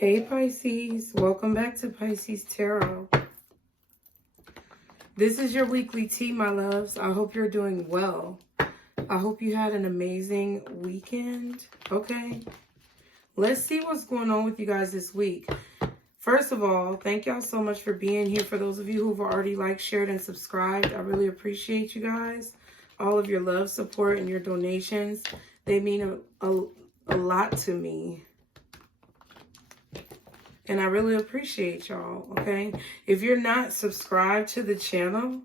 Hey Pisces, welcome back to Pisces Tarot. This is your weekly tea, my loves. I hope you're doing well. I hope you had an amazing weekend. Okay, let's see what's going on with you guys this week. First of all, thank y'all so much for being here. For those of you who've already liked, shared, and subscribed, I really appreciate you guys. All of your love, support, and your donations. They mean a lot to me. And I really appreciate y'all, okay? If you're not subscribed to the channel,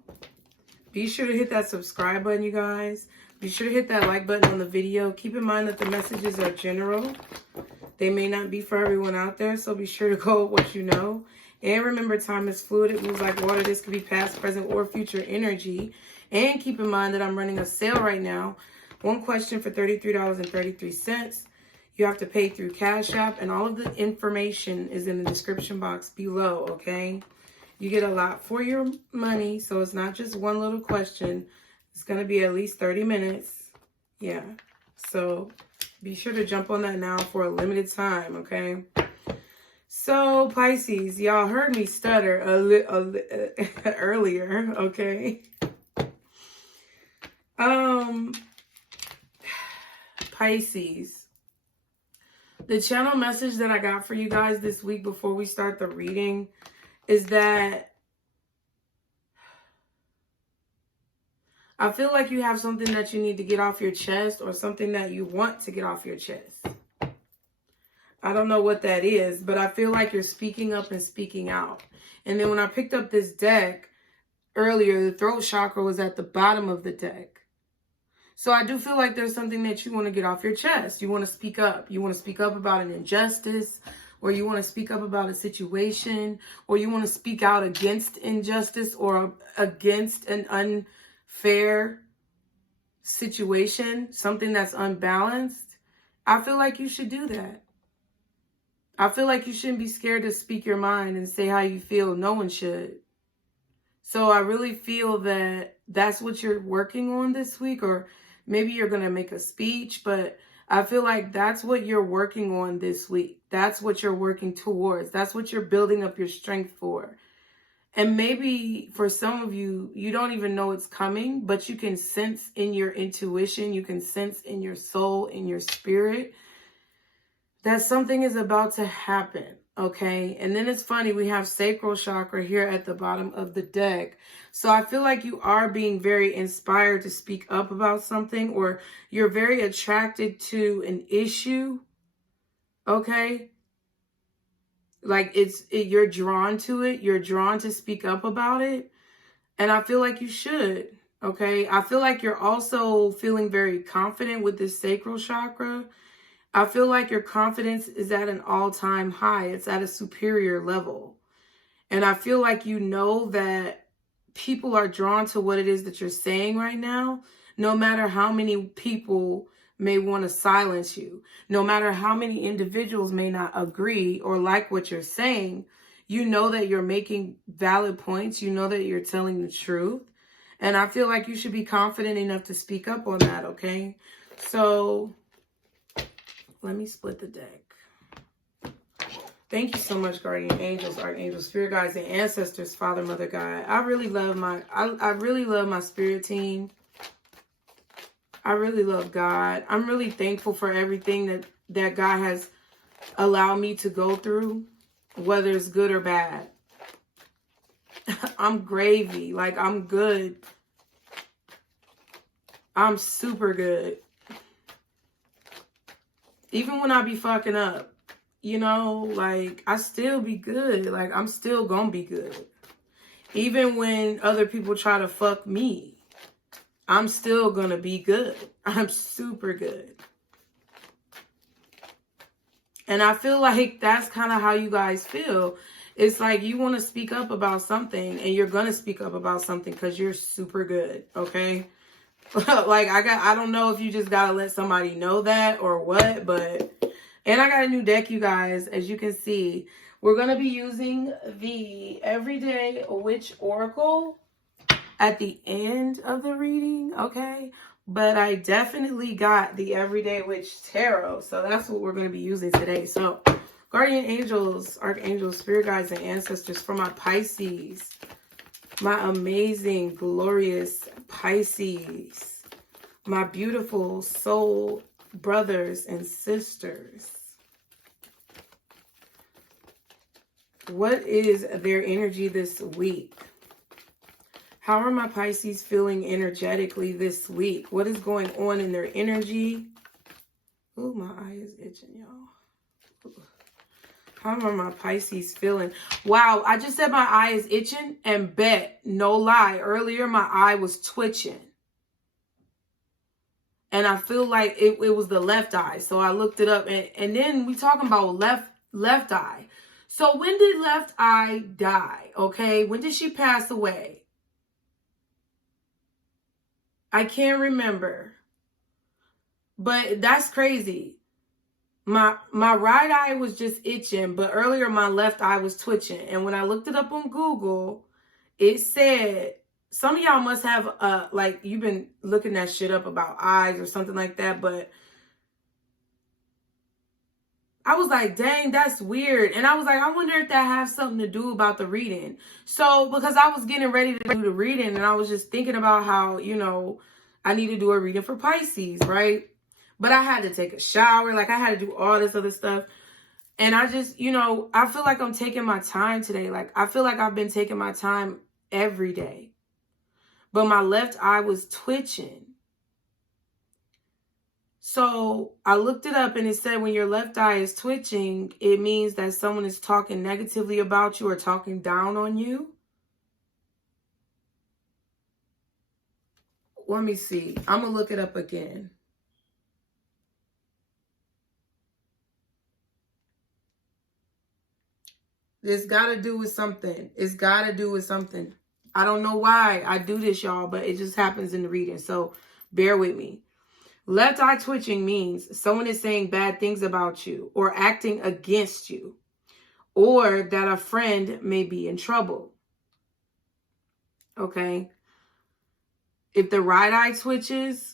be sure to hit that subscribe button, you guys. Be sure to hit that like button on the video. Keep in mind that the messages are general. They may not be for everyone out there, so be sure to go with what you know. And remember, time is fluid. It moves like water. This could be past, present, or future energy. And keep in mind that I'm running a sale right now. One question for $33.33. You have to pay through CashApp, and all of the information is in the description box below, okay? You get a lot for your money, so it's not just one little question. It's going to be at least 30 minutes. Yeah, so be sure to jump on that now for a limited time, okay? So, Pisces, y'all heard me stutter earlier, okay? Pisces. The channel message that I got for you guys this week before we start the reading is that I feel like you have something that you need to get off your chest, or something that you want to get off your chest. I don't know what that is, but I feel like you're speaking up and speaking out. And then when I picked up this deck earlier, the throat chakra was at the bottom of the deck. So I do feel like there's something that you want to get off your chest. You want to speak up. You want to speak up about an injustice, or you want to speak up about a situation, or you want to speak out against injustice or against an unfair situation, something that's unbalanced. I feel like you should do that. I feel like you shouldn't be scared to speak your mind and say how you feel. No one should. So I really feel that that's what you're working on this week, or maybe you're going to make a speech, but I feel like that's what you're working on this week. That's what you're working towards. That's what you're building up your strength for. And maybe for some of you, you don't even know it's coming, but you can sense in your intuition, you can sense in your soul, in your spirit, that something is about to happen. Okay, and then it's funny, we have sacral chakra here at the bottom of the deck. So I feel like you are being very inspired to speak up about something, or you're very attracted to an issue. Okay, like you're drawn to it. You're drawn to speak up about it, and I feel like you should. Okay, I feel like you're also feeling very confident with this sacral chakra. I feel like your confidence is at an all-time high. It's at a superior level. And I feel like you know that people are drawn to what it is that you're saying right now, no matter how many people may want to silence you, no matter how many individuals may not agree or like what you're saying. You know that you're making valid points. You know that you're telling the truth. And I feel like you should be confident enough to speak up on that, okay? So let me split the deck. Thank you so much, guardian angels, archangels, spirit guides, and ancestors, Father, Mother, God. I really love my spirit team. I really love God. I'm really thankful for everything that God has allowed me to go through, whether it's good or bad. I'm gravy. Like, I'm good. I'm super good. Even when I be fucking up, you know, like, I still be good. Like, I'm still gonna be good. Even when other people try to fuck me, I'm still gonna be good. I'm super good. And I feel like that's kind of how you guys feel. It's like you want to speak up about something, and you're gonna speak up about something because you're super good, okay? Like, I don't know if you just gotta let somebody know that or what, but, and I got a new deck, you guys, as you can see. We're gonna be using the Everyday Witch Oracle at the end of the reading, okay? But I definitely got the Everyday Witch Tarot, so that's what we're gonna be using today. So Guardian angels, archangels, spirit guides, and ancestors for my Pisces. My amazing, glorious Pisces. My beautiful soul brothers and sisters. What is their energy this week? How are my Pisces feeling energetically this week? What is going on in their energy? Oh, my eye is itching, y'all. How are my Pisces feeling? Wow, I just said my eye is itching, and bet, no lie, earlier my eye was twitching. And I feel like it was the left eye. So I looked it up, and then we talking about left eye. So when did left eye die? Okay, when did she pass away? I can't remember. But that's crazy. My right eye was just itching, but earlier my left eye was twitching. And when I looked it up on Google, it said, some of y'all must have, like, you've been looking that shit up about eyes or something like that, but I was like, dang, that's weird. And I was like, I wonder if that has something to do about the reading. So, because I was getting ready to do the reading, and I was just thinking about how, you know, I need to do a reading for Pisces, right? But I had to take a shower. Like, I had to do all this other stuff. And I just, you know, I feel like I'm taking my time today. Like, I feel like I've been taking my time every day. But my left eye was twitching. So I looked it up, and it said when your left eye is twitching, it means that someone is talking negatively about you or talking down on you. Let me see. I'm going to look it up again. It's got to do with something. It's got to do with something. I don't know why I do this, y'all, but it just happens in the reading. So bear with me. Left eye twitching means someone is saying bad things about you or acting against you, or that a friend may be in trouble. Okay. If the right eye twitches,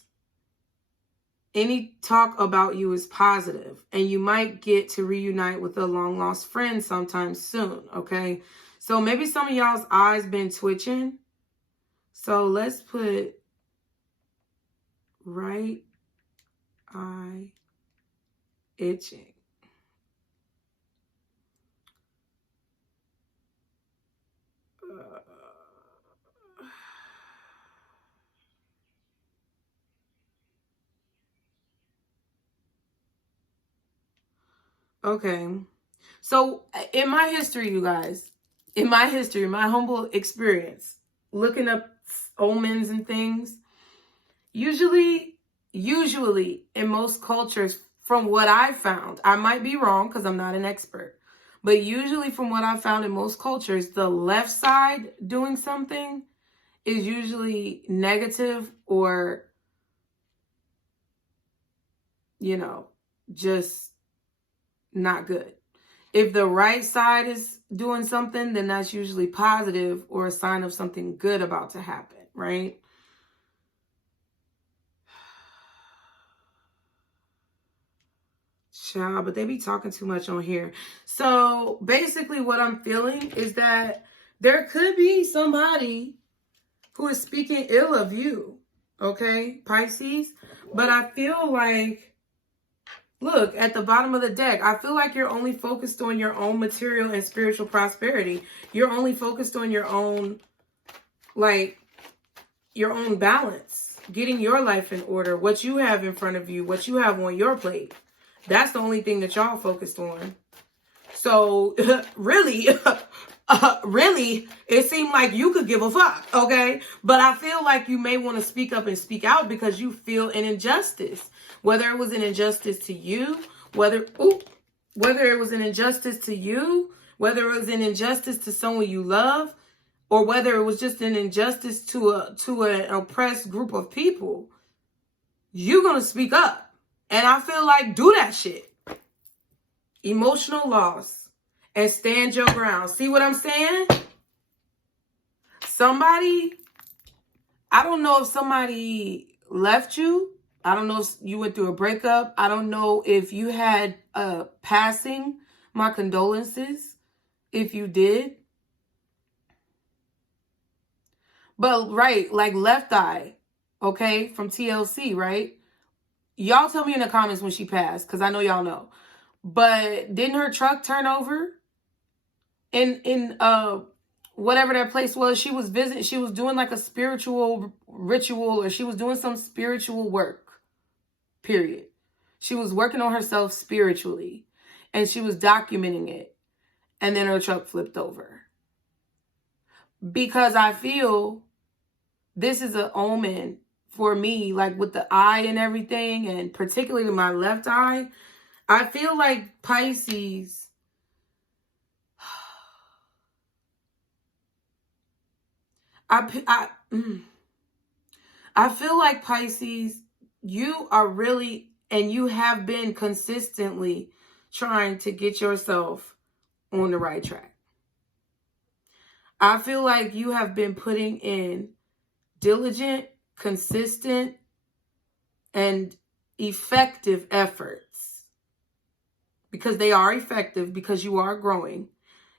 any talk about you is positive, and you might get to reunite with a long lost friend sometime soon. Okay. So maybe some of y'all's eyes been twitching. So let's put right eye itching. Okay. So in my history, you guys, in my history, my humble experience, looking up omens and things, usually in most cultures, from what I found, I might be wrong because I'm not an expert, but usually from what I found in most cultures, the left side doing something is usually negative or, you know, just not good. If the right side is doing something, then that's usually positive or a sign of something good about to happen, right? Child, but they be talking too much on here. So basically what I'm feeling is that there could be somebody who is speaking ill of you, okay, Pisces? But I feel like, look, at the bottom of the deck, I feel like you're only focused on your own material and spiritual prosperity. You're only focused on your own, like, your own balance, getting your life in order, what you have in front of you, what you have on your plate. That's the only thing that y'all focused on. So, really, really, it seemed like you could give a fuck, okay? But I feel like you may want to speak up and speak out because you feel an injustice. Whether it was an injustice to you, whether it was an injustice to you, whether it was an injustice to someone you love, or whether it was just an injustice to an oppressed group of people, you're going to speak up. And I feel like do that shit. Emotional loss. And stand your ground. See what I'm saying? Somebody, I don't know if somebody left you. I don't know if you went through a breakup. I don't know if you had a passing, My condolences if you did. But, right, like Left Eye, okay, from TLC, right? Y'all tell me in the comments when she passed, because I know y'all know. But didn't her truck turn over in whatever that place was? She was visiting, she was doing like a spiritual ritual, or she was doing some spiritual work, period. She was working on herself spiritually, and she was documenting it, and then her truck flipped over. Because I feel this is an omen for me, like with the eye and everything, and particularly my left eye. I feel like Pisces, I feel like Pisces, you are really, and you have been consistently trying to get yourself on the right track. I feel like you have been putting in diligent, consistent, and effective efforts, because they are effective, because you are growing.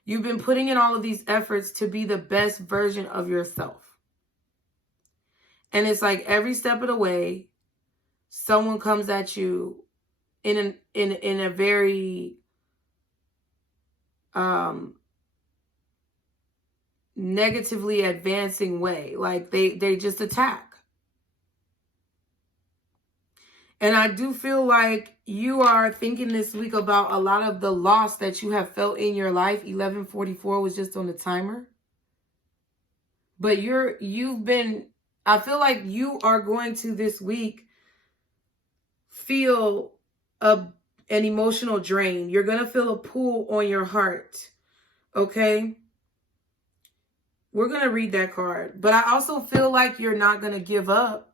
You've been putting in all of these efforts to be the best version of yourself. And it's like every step of the way, someone comes at you in a very negatively advancing way. Like they just attack. And I do feel like you are thinking this week about a lot of the loss that you have felt in your life. 1144 was just on the timer. But I feel like you are going to this week feel an emotional drain. You're going to feel a pull on your heart. Okay? We're going to read that card. But I also feel like you're not going to give up.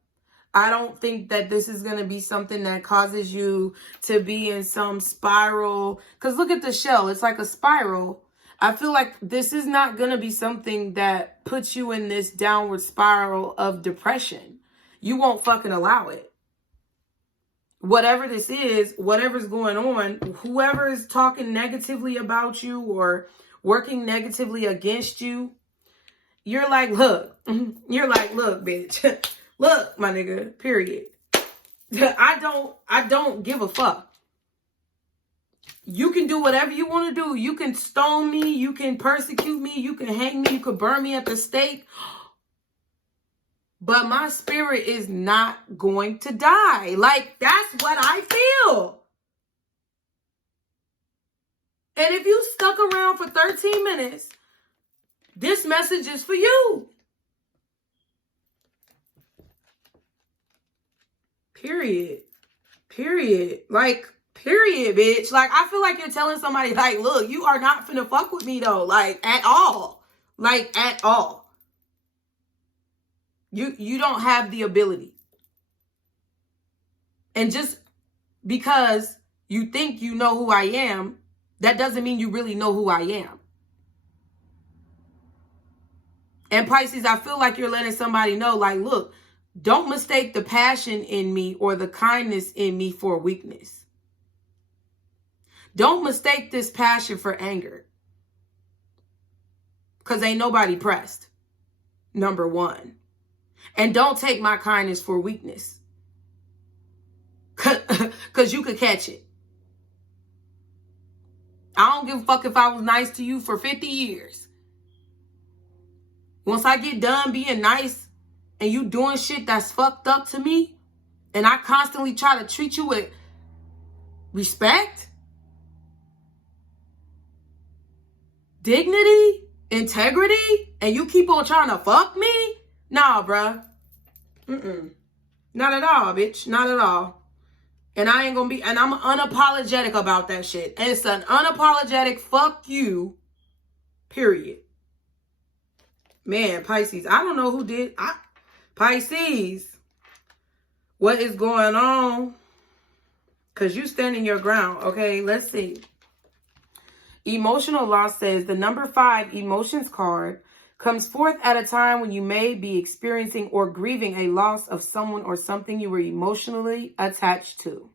I don't think that this is going to be something that causes you to be in some spiral. Because look at the shell. It's like a spiral. I feel like this is not going to be something that puts you in this downward spiral of depression. You won't fucking allow it. Whatever this is, whatever's going on, whoever is talking negatively about you or working negatively against you, you're like, look, bitch. Look, my nigga, period. I don't give a fuck. You can do whatever you want to do. You can stone me. You can persecute me. You can hang me. You can burn me at the stake. But my spirit is not going to die. Like, that's what I feel. And if you stuck around for 13 minutes, this message is for you. Period. Like, period, bitch. Like, I feel like you're telling somebody, like, look, you are not finna fuck with me, though. Like, at all. Like, at all. You don't have the ability. And just because you think you know who I am, that doesn't mean you really know who I am. And Pisces, I feel like you're letting somebody know, like, look, don't mistake the passion in me or the kindness in me for weakness. Don't mistake this passion for anger. Because ain't nobody pressed. Number one. And don't take my kindness for weakness. Because you could catch it. I don't give a fuck if I was nice to you for 50 years. Once I get done being nice and you doing shit that's fucked up to me, and I constantly try to treat you with respect, dignity, integrity, and you keep on trying to fuck me? Nah, bruh. Not at all, bitch. Not at all. And I ain't gonna be, and I'm unapologetic about that shit. And it's an unapologetic fuck you, period. Man, Pisces, I don't know who did. Pisces, what is going on? Because you standing your ground, okay? Let's see. Emotional loss says the number 5 emotions card comes forth at a time when you may be experiencing or grieving a loss of someone or something you were emotionally attached to.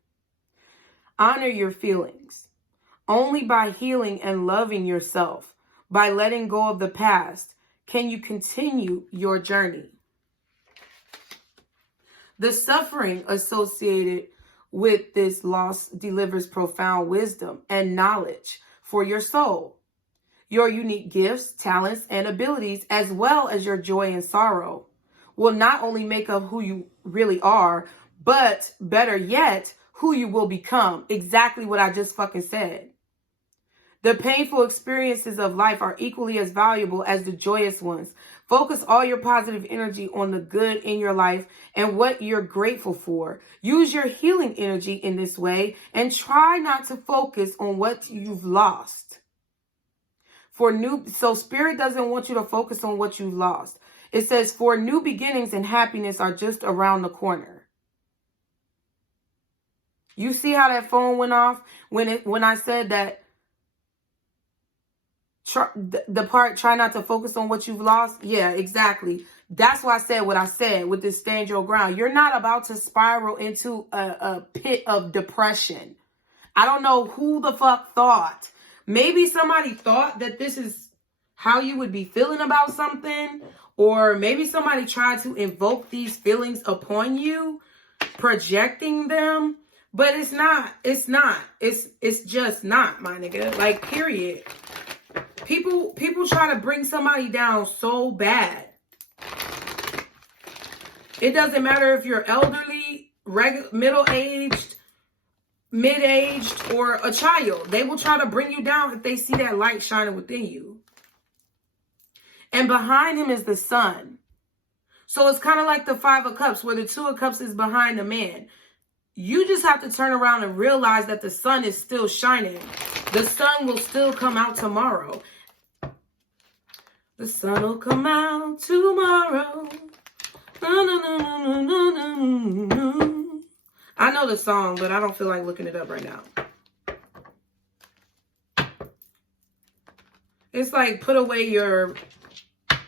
Honor your feelings. Only by healing and loving yourself, by letting go of the past, can you continue your journey. The suffering associated with this loss delivers profound wisdom and knowledge for your soul. Your unique gifts, talents, and abilities, as well as your joy and sorrow, will not only make up who you really are, but better yet, who you will become. Exactly what I just fucking said. The painful experiences of life are equally as valuable as the joyous ones. Focus all your positive energy on the good in your life and what you're grateful for. Use your healing energy in this way and try not to focus on what you've lost. So Spirit doesn't want you to focus on what you've lost. It says, for new beginnings and happiness are just around the corner. You see how that phone went off when I said that the part, try not to focus on what you've lost? Yeah, exactly. That's why I said what I said with this stand your ground. You're not about to spiral into a pit of depression. I don't know who the fuck thought. Maybe somebody thought that this is how you would be feeling about something. Or maybe somebody tried to invoke these feelings upon you, projecting them. But it's not. It's not. It's just not, my nigga. Like, period. People try to bring somebody down so bad. It doesn't matter if you're elderly, middle-aged, mid-aged, or a child. They will try to bring you down if they see that light shining within you. And behind him is the sun. So it's kind of like the Five of Cups, where the Two of Cups is behind the man. You just have to turn around and realize that the sun is still shining. The sun will still come out tomorrow. The sun will come out tomorrow. I know the song, but I don't feel like looking it up right now. It's like, put away your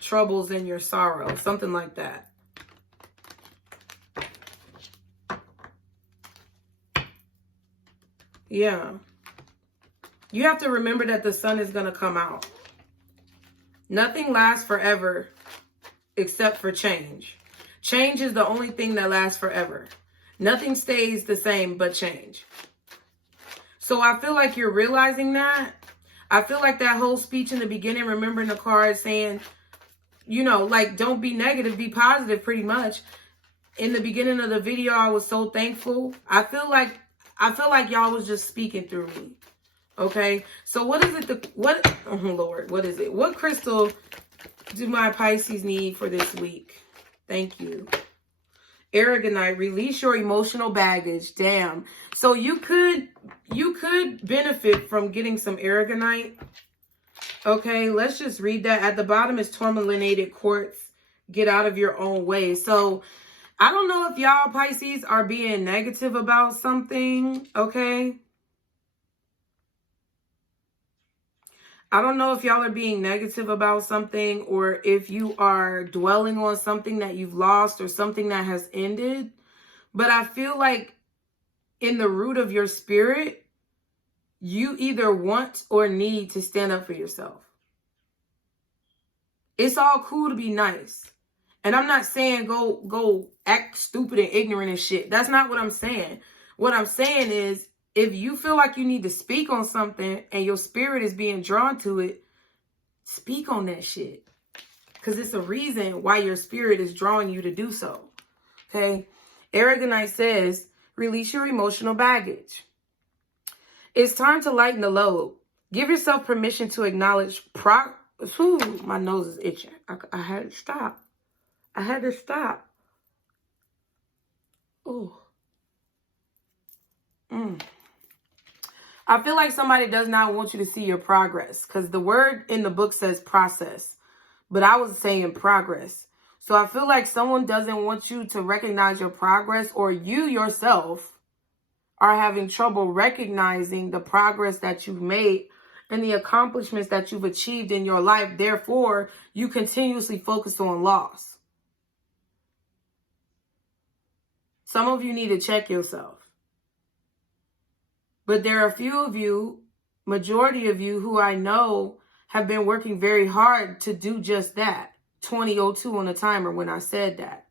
troubles and your sorrow. Something like that. Yeah. You have to remember that the sun is going to come out. Nothing lasts forever except for change. Change is the only thing that lasts forever. Nothing stays the same but change. So I feel like you're realizing that. I feel like that whole speech in the beginning, remembering the card saying, you know, like, don't be negative, be positive, pretty much. In the beginning of the video, I was so thankful. I feel like y'all was just speaking through me. Okay, so what is it? Oh Lord, what is it? What crystal do my Pisces need for this week? Thank you. Aragonite, release your emotional baggage. Damn. So you could benefit from getting some aragonite. Okay, let's just read that. At the bottom is tourmalinated quartz. Get out of your own way. So I don't know if y'all Pisces are being negative about something. Okay. I don't know if y'all are being negative about something, or if you are dwelling on something that you've lost or something that has ended. But I feel like in the root of your spirit, you either want or need to stand up for yourself. It's all cool to be nice. And I'm not saying go act stupid and ignorant and shit. That's not what I'm saying. What I'm saying is, if you feel like you need to speak on something and your spirit is being drawn to it, speak on that shit. Because it's a reason why your spirit is drawing you to do so. Okay? Aragonite says, release your emotional baggage. It's time to lighten the load. Give yourself permission to acknowledge my nose is itching. I had to stop. I had to stop. Oh. I feel like somebody does not want you to see your progress, because the word in the book says process, but I was saying progress. So I feel like someone doesn't want you to recognize your progress, or you yourself are having trouble recognizing the progress that you've made and the accomplishments that you've achieved in your life. Therefore, you continuously focus on loss. Some of you need to check yourself. But there are a few of you majority of you who I know have been working very hard to do just that. 2002 on the timer when I said that.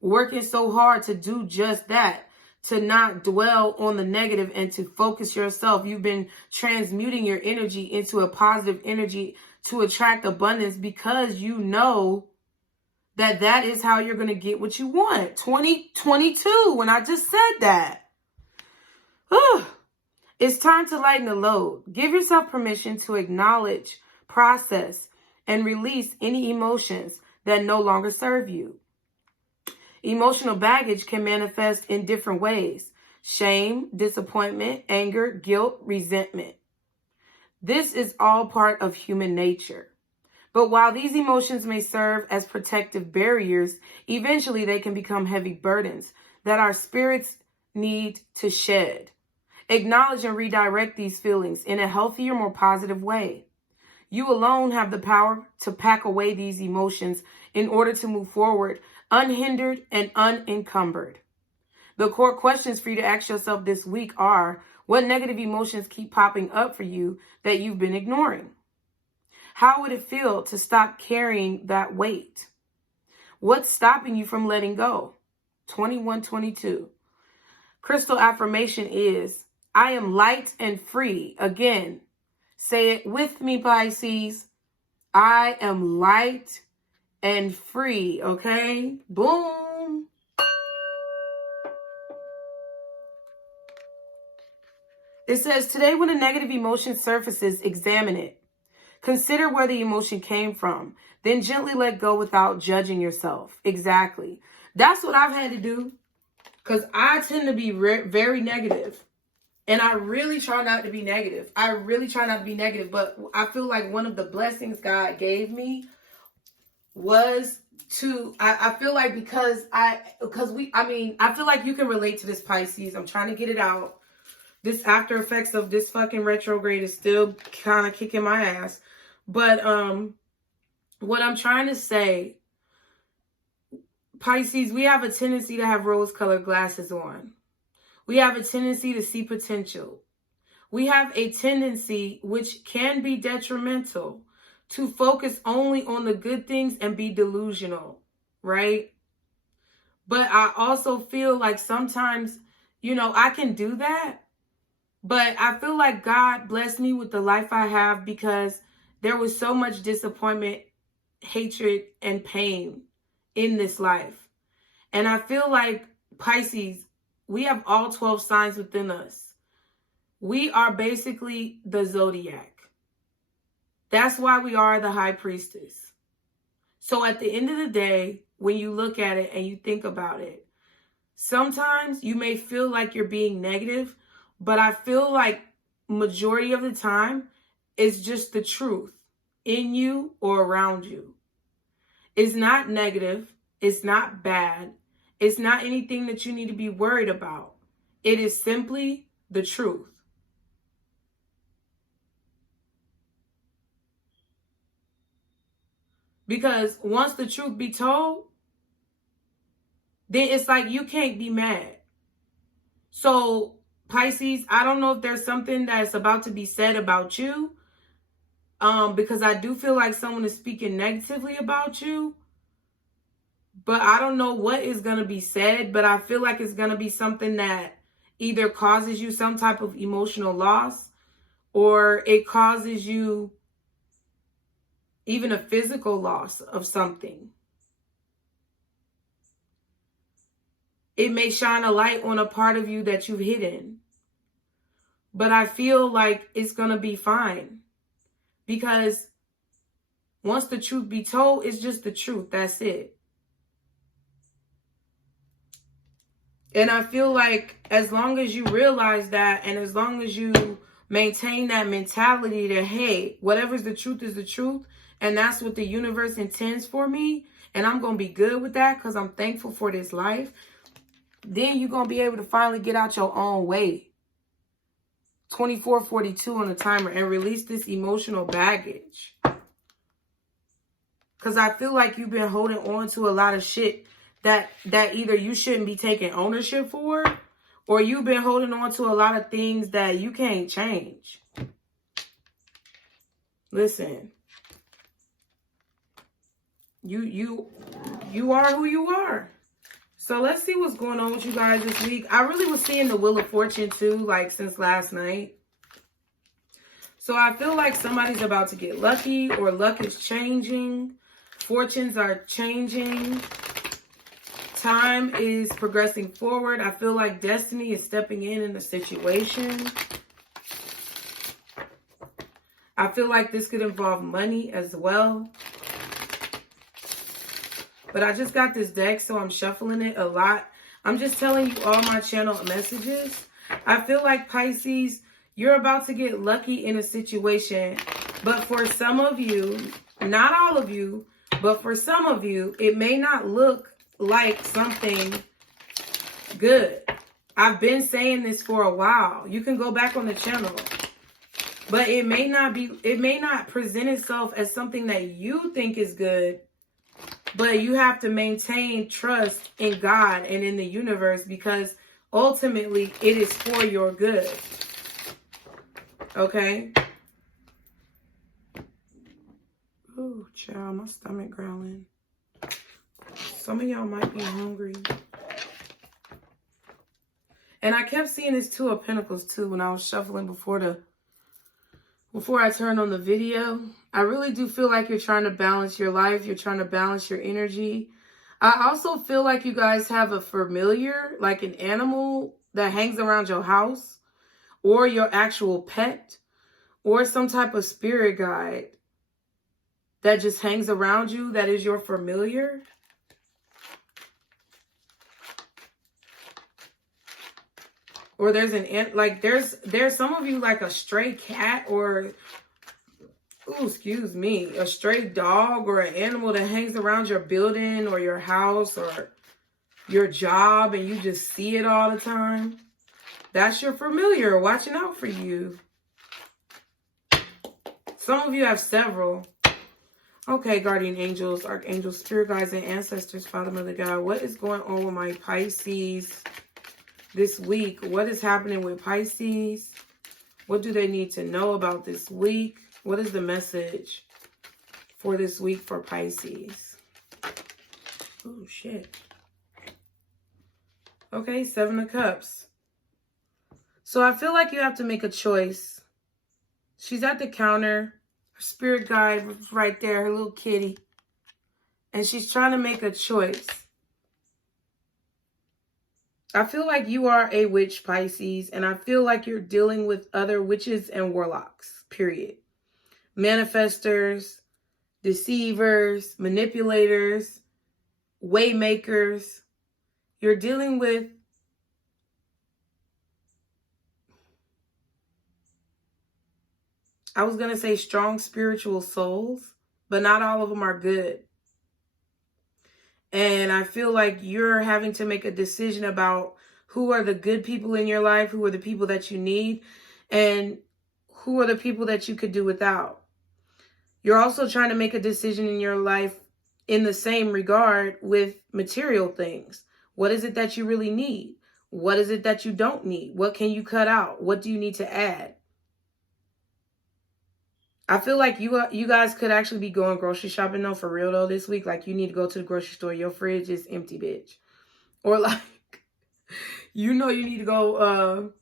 Working so hard to do just that, to not dwell on the negative and to focus yourself. You've been transmuting your energy into a positive energy to attract abundance because you know that that is how you're going to get what you want. 2022, when I just said that. It's time to lighten the load. Give yourself permission to acknowledge, process, and release any emotions that no longer serve you. Emotional baggage can manifest in different ways: shame, disappointment, anger, guilt, resentment. This is all part of human nature. But while these emotions may serve as protective barriers, eventually they can become heavy burdens that our spirits need to shed. Acknowledge and redirect these feelings in a healthier, more positive way. You alone have the power to pack away these emotions in order to move forward unhindered and unencumbered. The core questions for you to ask yourself this week are: what negative emotions keep popping up for you that you've been ignoring? How would it feel to stop carrying that weight? What's stopping you from letting go? 2122. Crystal affirmation is: I am light and free. Again, say it with me, Pisces. I am light and free, okay? Boom. It says, today when a negative emotion surfaces, examine it. Consider where the emotion came from. Then gently let go without judging yourself. Exactly. That's what I've had to do, because I tend to be very negative. And I really try not to be negative. But I feel like one of the blessings God gave me was to, I feel like I feel like you can relate to this, Pisces. I'm trying to get it out. This after effects of this fucking retrograde is still kind of kicking my ass. But what I'm trying to say, Pisces, we have a tendency to have rose-colored glasses on. We have a tendency to see potential. We have a tendency, which can be detrimental, to focus only on the good things and be delusional, right? But I also feel like sometimes, I can do that. But I feel like God blessed me with the life I have because there was so much disappointment, hatred, and pain in this life. And I feel like, Pisces, we have all 12 signs within us. We are basically the zodiac. That's why we are the high priestess. So at the end of the day, when you look at it and you think about it, sometimes you may feel like you're being negative, but I feel like majority of the time it's just the truth in you or around you. It's not negative. It's not bad. It's not anything that you need to be worried about. It is simply the truth. Because once the truth be told, then it's like you can't be mad. So, Pisces, I don't know if there's something that's about to be said about you. Because I do feel like someone is speaking negatively about you. But I don't know what is going to be said, but I feel like it's going to be something that either causes you some type of emotional loss, or it causes you even a physical loss of something. It may shine a light on a part of you that you've hidden. But I feel like it's going to be fine. Because once the truth be told, it's just the truth. That's it. And I feel like as long as you realize that, and as long as you maintain that mentality that, hey, whatever's the truth is the truth, and that's what the universe intends for me, and I'm going to be good with that because I'm thankful for this life, then you're going to be able to finally get out your own way. 2442 on the timer, and release this emotional baggage. Because I feel like you've been holding on to a lot of shit that either you shouldn't be taking ownership for, Or you've been holding on to a lot of things that you can't change. Listen. You are who you are. So let's see what's going on with you guys this week. I really was seeing the Wheel of Fortune too, like since last night. So I feel like somebody's about to get lucky, or luck is changing. Fortunes are changing. Time is progressing forward. I feel like destiny is stepping in the situation. I feel like this could involve money as well. But I just got this deck, so I'm shuffling it a lot. I'm just telling you all my channel messages. I feel like, Pisces, you're about to get lucky in a situation. But for some of you, not all of you, but for some of you, it may not look like something good. I've been saying this for a while. You can go back on the channel. But it may not present itself as something that you think is good. But you have to maintain trust in God and in the universe, because ultimately it is for your good. Okay? Ooh, child, my stomach growling. Some of y'all might be hungry. And I kept seeing this Two of Pentacles too when I was shuffling before I turned on the video. I really do feel like you're trying to balance your life. You're trying to balance your energy. I also feel like you guys have a familiar, like an animal that hangs around your house, or your actual pet, or some type of spirit guide that just hangs around you, that is your familiar. Or there's there's some of you like a stray cat, or, ooh, excuse me, a stray dog or an animal that hangs around your building or your house or your job, and you just see it all the time. That's your familiar watching out for you. Some of you have several. Okay, guardian angels, archangels, spirit guides, and ancestors, Father, Mother, God, what is going on with my Pisces this week? What is happening with Pisces? What do they need to know about this week? What is the message for this week for Pisces? Oh, shit. Okay, Seven of Cups. So I feel like you have to make a choice. She's at the counter. Her spirit guide was right there, her little kitty. And she's trying to make a choice. I feel like you are a witch, Pisces, and I feel like you're dealing with other witches and warlocks, period. Manifestors, deceivers, manipulators, waymakers. You're dealing with I was going to say strong spiritual souls, but not all of them are good. And I feel like you're having to make a decision about who are the good people in your life, who are the people that you need, and who are the people that you could do without. You're also trying to make a decision in your life in the same regard with material things. What is it that you really need? What is it that you don't need? What can you cut out? What do you need to add? I feel like you guys could actually be going grocery shopping though, for real though, this week. Like, you need to go to the grocery store. Your fridge is empty, bitch. Or like, you need to go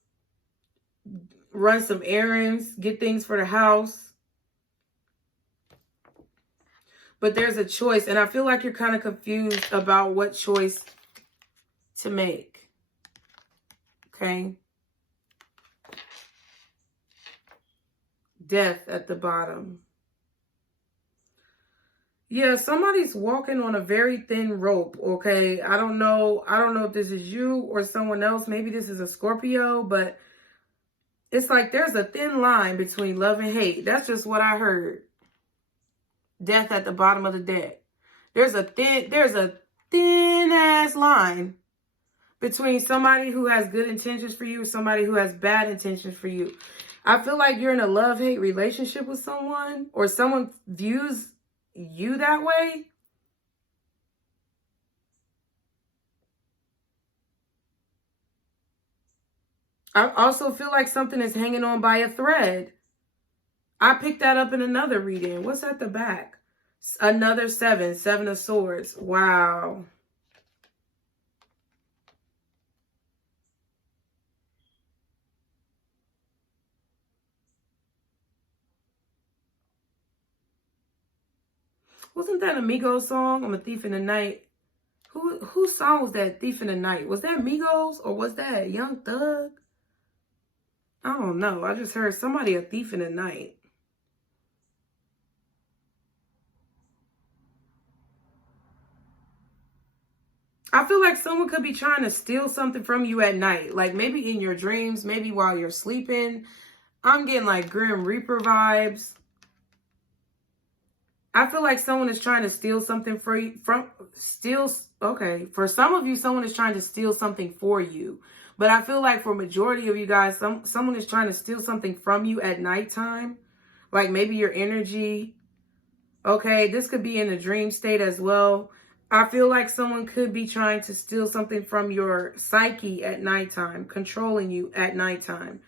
run some errands, get things for the house. But there's a choice, and I feel like you're kind of confused about what choice to make. Okay? Death at the bottom. Yeah, somebody's walking on a very thin rope, okay? I don't know if this is you or someone else. Maybe this is a Scorpio, but it's like there's a thin line between love and hate. That's just what I heard. Death at the bottom of the deck. There's a thin ass line between somebody who has good intentions for you and somebody who has bad intentions for you. I feel like you're in a love-hate relationship with someone, or someone views you that way. I also feel like something is hanging on by a thread. I picked that up in another reading. What's at the back? Another 7. 7 of Swords. Wow. Wasn't that a Migos song? I'm a Thief in the Night. Whose song was that? Thief in the Night. Was that Migos or was that Young Thug? I don't know. I just heard somebody a thief in the night. I feel like someone could be trying to steal something from you at night. Like maybe in your dreams, maybe while you're sleeping. I'm getting like Grim Reaper vibes. I feel like someone is trying to steal something for you. Okay. For some of you, someone is trying to steal something for you. But I feel like for majority of you guys, someone is trying to steal something from you at nighttime. Like maybe your energy. Okay, this could be in a dream state as well. I feel like someone could be trying to steal something from your psyche at nighttime, controlling you at nighttime,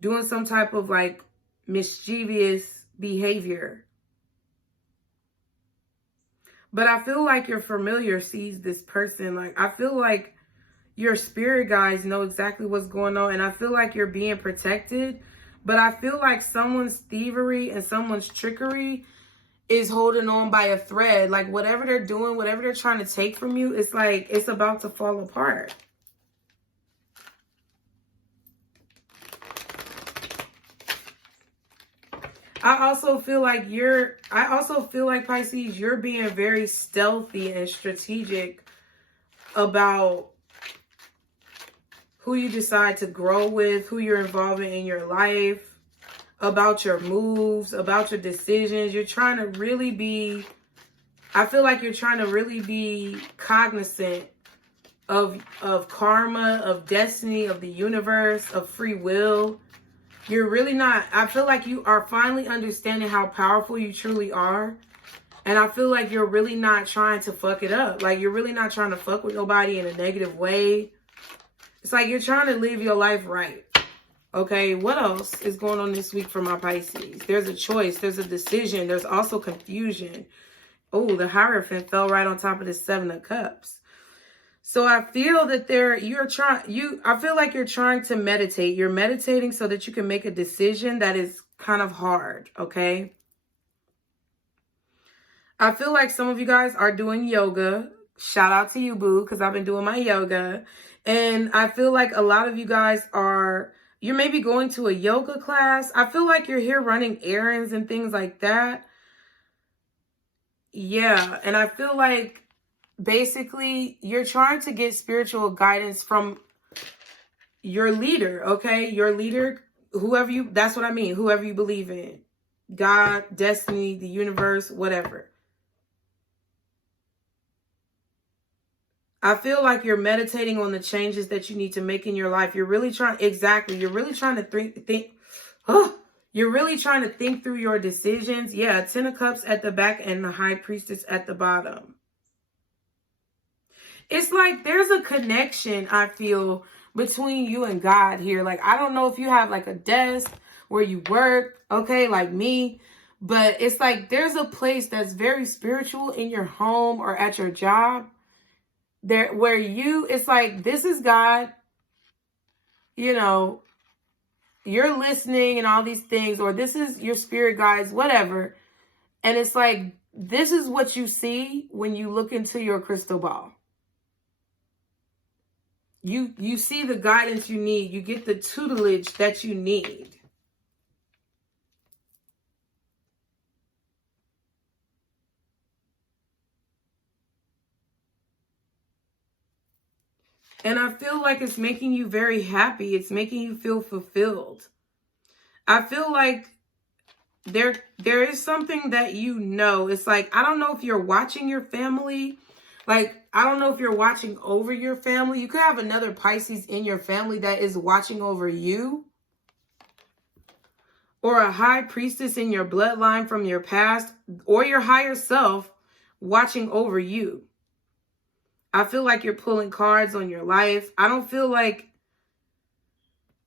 doing some type of like mischievous behavior. But I feel like your familiar sees this person. Like I feel like your spirit guides know exactly what's going on. And I feel like you're being protected. But I feel like someone's thievery and someone's trickery is holding on by a thread. Like whatever they're doing, whatever they're trying to take from you, it's like it's about to fall apart. I also feel like Pisces, you're being very stealthy and strategic about who you decide to grow with, who you're involving in your life, about your moves, about your decisions. You're trying to really be, I feel like you're trying to really be cognizant of karma, of destiny, of the universe, of free will. You're really not, I feel like you are finally understanding how powerful you truly are. And I feel like you're really not trying to fuck it up. Like you're really not trying to fuck with nobody in a negative way. It's like you're trying to live your life right. Okay, what else is going on this week for my Pisces? There's a choice. There's a decision. There's also confusion. Oh, the Hierophant fell right on top of the 7 of Cups. So I feel that I feel like you're trying to meditate. You're meditating so that you can make a decision that is kind of hard, okay? I feel like some of you guys are doing yoga. Shout out to you, boo, because I've been doing my yoga. And I feel like a lot of you guys you're maybe going to a yoga class. I feel like you're here running errands and things like that. Yeah, and I feel like basically you're trying to get spiritual guidance from your leader, okay? Your leader, that's what I mean, whoever you believe in. God, destiny, the universe, whatever. I feel like you're meditating on the changes that you need to make in your life. You're really trying, you're really trying to you're really trying to think through your decisions. Yeah, 10 of Cups at the back and the High Priestess at the bottom. It's like there's a connection, I feel, between you and God here. Like, I don't know if you have like a desk where you work, okay, like me. But it's like there's a place that's very spiritual in your home or at your job. There where it's like this is God, you know, you're listening and all these things, or this is your spirit guides, whatever. And it's like this is what you see when you look into your crystal ball. You see the guidance you need, you get the tutelage that you need. And I feel like it's making you very happy. It's making you feel fulfilled. I feel like there is something that you know. It's like, I don't know if you're watching your family. Like, I don't know if you're watching over your family. You could have another Pisces in your family that is watching over you. Or a high priestess in your bloodline from your past. Or your higher self watching over you. I feel like you're pulling cards on your life. I don't feel like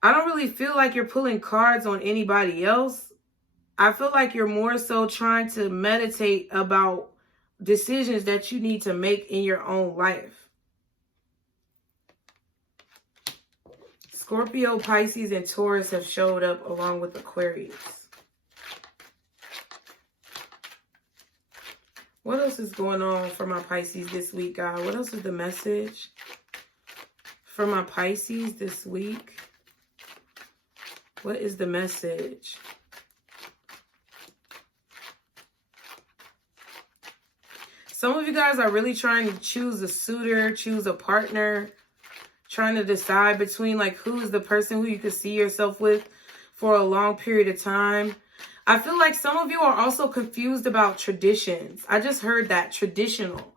I don't really feel like you're pulling cards on anybody else. I feel like you're more so trying to meditate about decisions that you need to make in your own life. Scorpio, Pisces, and Taurus have showed up along with Aquarius. What else is going on for my Pisces this week, God? What else is the message for my Pisces this week? What is the message? Some of you guys are really trying to choose a suitor, choose a partner, trying to decide between like who is the person who you could see yourself with for a long period of time. I feel like some of you are also confused about traditions. I just heard that, traditional.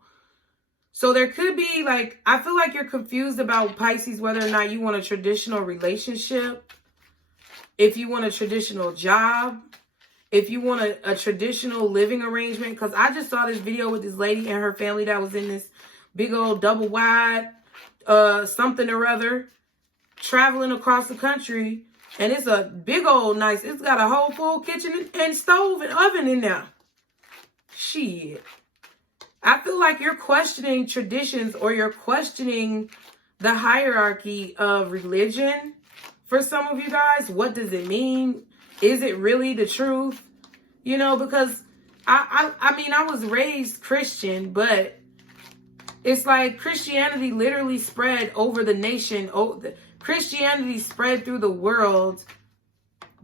So there could be like, I feel like you're confused about Pisces, whether or not you want a traditional relationship, if you want a traditional job, if you want a traditional living arrangement. Because I just saw this video with this lady and her family that was in this big old double wide something or other, traveling across the country. And it's a big old nice, it's got a whole full kitchen and stove and oven in there. Shit. I feel like you're questioning traditions, or you're questioning the hierarchy of religion. For some of you guys, what does it mean? Is it really the truth? You know, because I mean, I was raised Christian, but it's like Christianity literally spread over the nation. Christianity spread through the world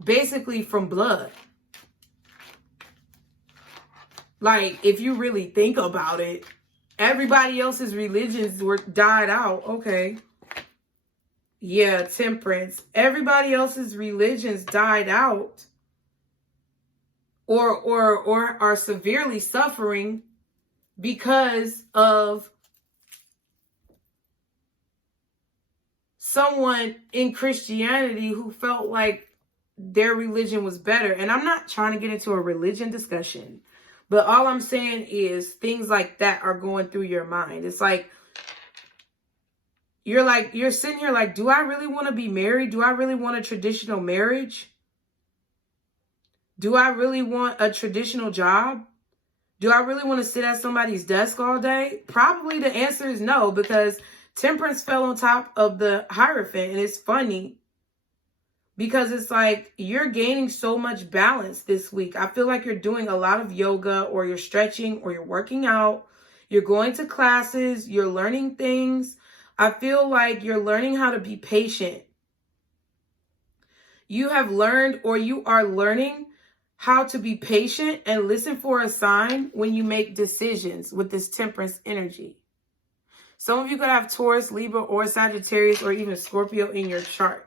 basically from blood. Like, if you really think about it, everybody else's religions died out. Okay. Yeah, temperance. Everybody else's religions died out or are severely suffering because of someone in Christianity who felt like their religion was better. And I'm not trying to get into a religion discussion, but all I'm saying is things like that are going through your mind. It's like, you're sitting here like, do I really want to be married? Do I really want a traditional marriage? Do I really want a traditional job? Do I really want to sit at somebody's desk all day? Probably the answer is no, because temperance fell on top of the Hierophant. And it's funny because it's like you're gaining so much balance this week. I feel like you're doing a lot of yoga, or you're stretching, or you're working out. You're going to classes. You're learning things. I feel like you're learning how to be patient. You have learned, or you are learning how to be patient and listen for a sign when you make decisions with this temperance energy. Some of you could have Taurus, Libra, or Sagittarius, or even Scorpio in your chart.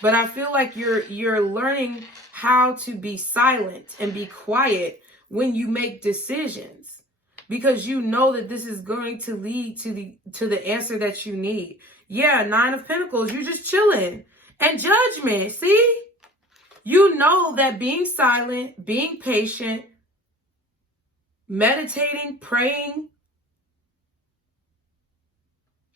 But I feel like you're learning how to be silent and be quiet when you make decisions, because you know that this is going to lead to the answer that you need. Yeah, Nine of Pentacles, you're just chilling. And Judgment, see? You know that being silent, being patient, meditating, praying,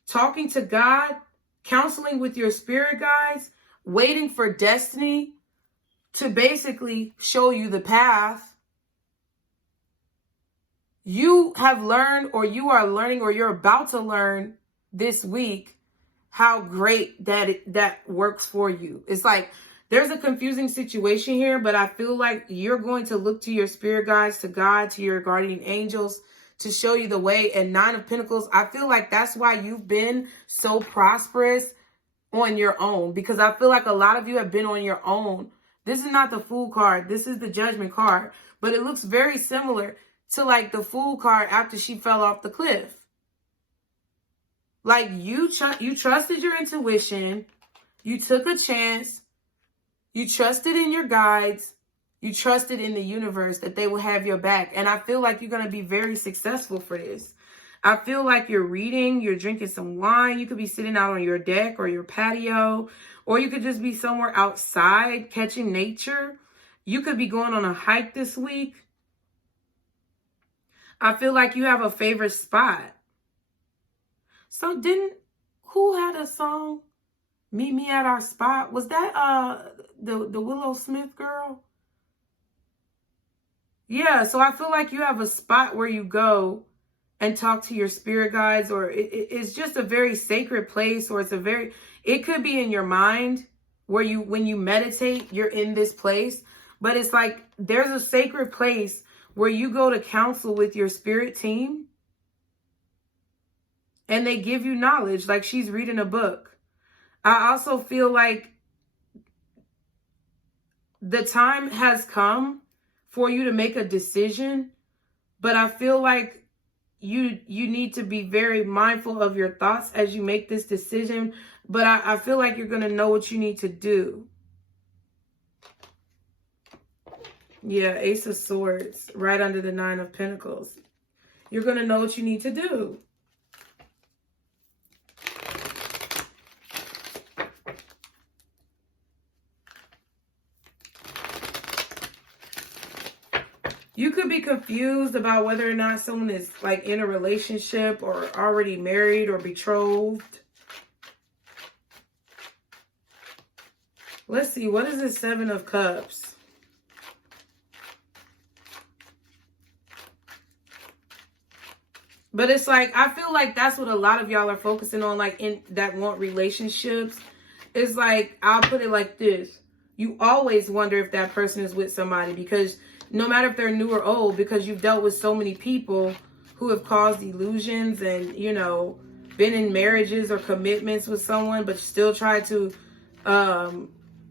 talking to God, counseling with your spirit guides, waiting for destiny to basically show you the path. You have learned, or you are learning, or you're about to learn this week how great that works for you. It's like there's a confusing situation here, but I feel like you're going to look to your spirit guides, to God, to your guardian angels to show you the way. And Nine of Pentacles, I feel like that's why you've been so prosperous on your own, because I feel like a lot of you have been on your own. This is not the Fool card. This is the Judgment card, but it looks very similar to like the Fool card after she fell off the cliff. Like you trusted your intuition. You took a chance. You trusted in your guides. You trusted in the universe that they will have your back. And I feel like you're going to be very successful for this. I feel like you're reading, you're drinking some wine. You could be sitting out on your deck or your patio, or you could just be somewhere outside catching nature. You could be going on a hike this week. I feel like you have a favorite spot. So who had a song? Meet me at our spot. Was that the Willow Smith girl? Yeah, so I feel like you have a spot where you go and talk to your spirit guides, or it's just a very sacred place, or it could be in your mind where when you meditate, you're in this place, but it's like there's a sacred place where you go to counsel with your spirit team and they give you knowledge, like she's reading a book. I also feel like the time has come for you to make a decision, but I feel like you need to be very mindful of your thoughts as you make this decision. But I feel like you're going to know what you need to do. Yeah, Ace of Swords, right under the Nine of Pentacles. You're going to know what you need to do. You could be confused about whether or not someone is like in a relationship or already married or betrothed. Let's see, what is the Seven of Cups? But it's like, I feel like that's what a lot of y'all are focusing on, like that want relationships. It's like, I'll put it like this. You always wonder if that person is with somebody, because no matter if they're new or old, because you've dealt with so many people who have caused illusions and, you know, been in marriages or commitments with someone, but still try to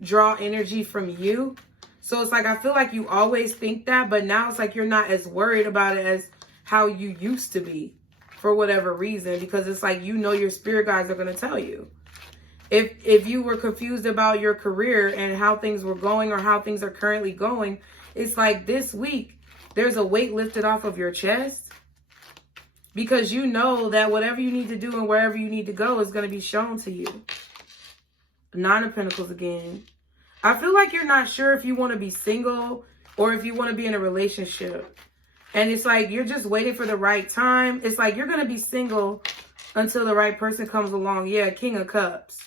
draw energy from you. So it's like, I feel like you always think that, but now it's like you're not as worried about it as how you used to be for whatever reason, because it's like, you know, your spirit guides are going to tell you. If you were confused about your career and how things were going or how things are currently going, it's like this week, there's a weight lifted off of your chest, because you know that whatever you need to do and wherever you need to go is going to be shown to you. Nine of Pentacles again. I feel like you're not sure if you want to be single or if you want to be in a relationship. And it's like you're just waiting for the right time. It's like you're going to be single until the right person comes along. Yeah, King of Cups.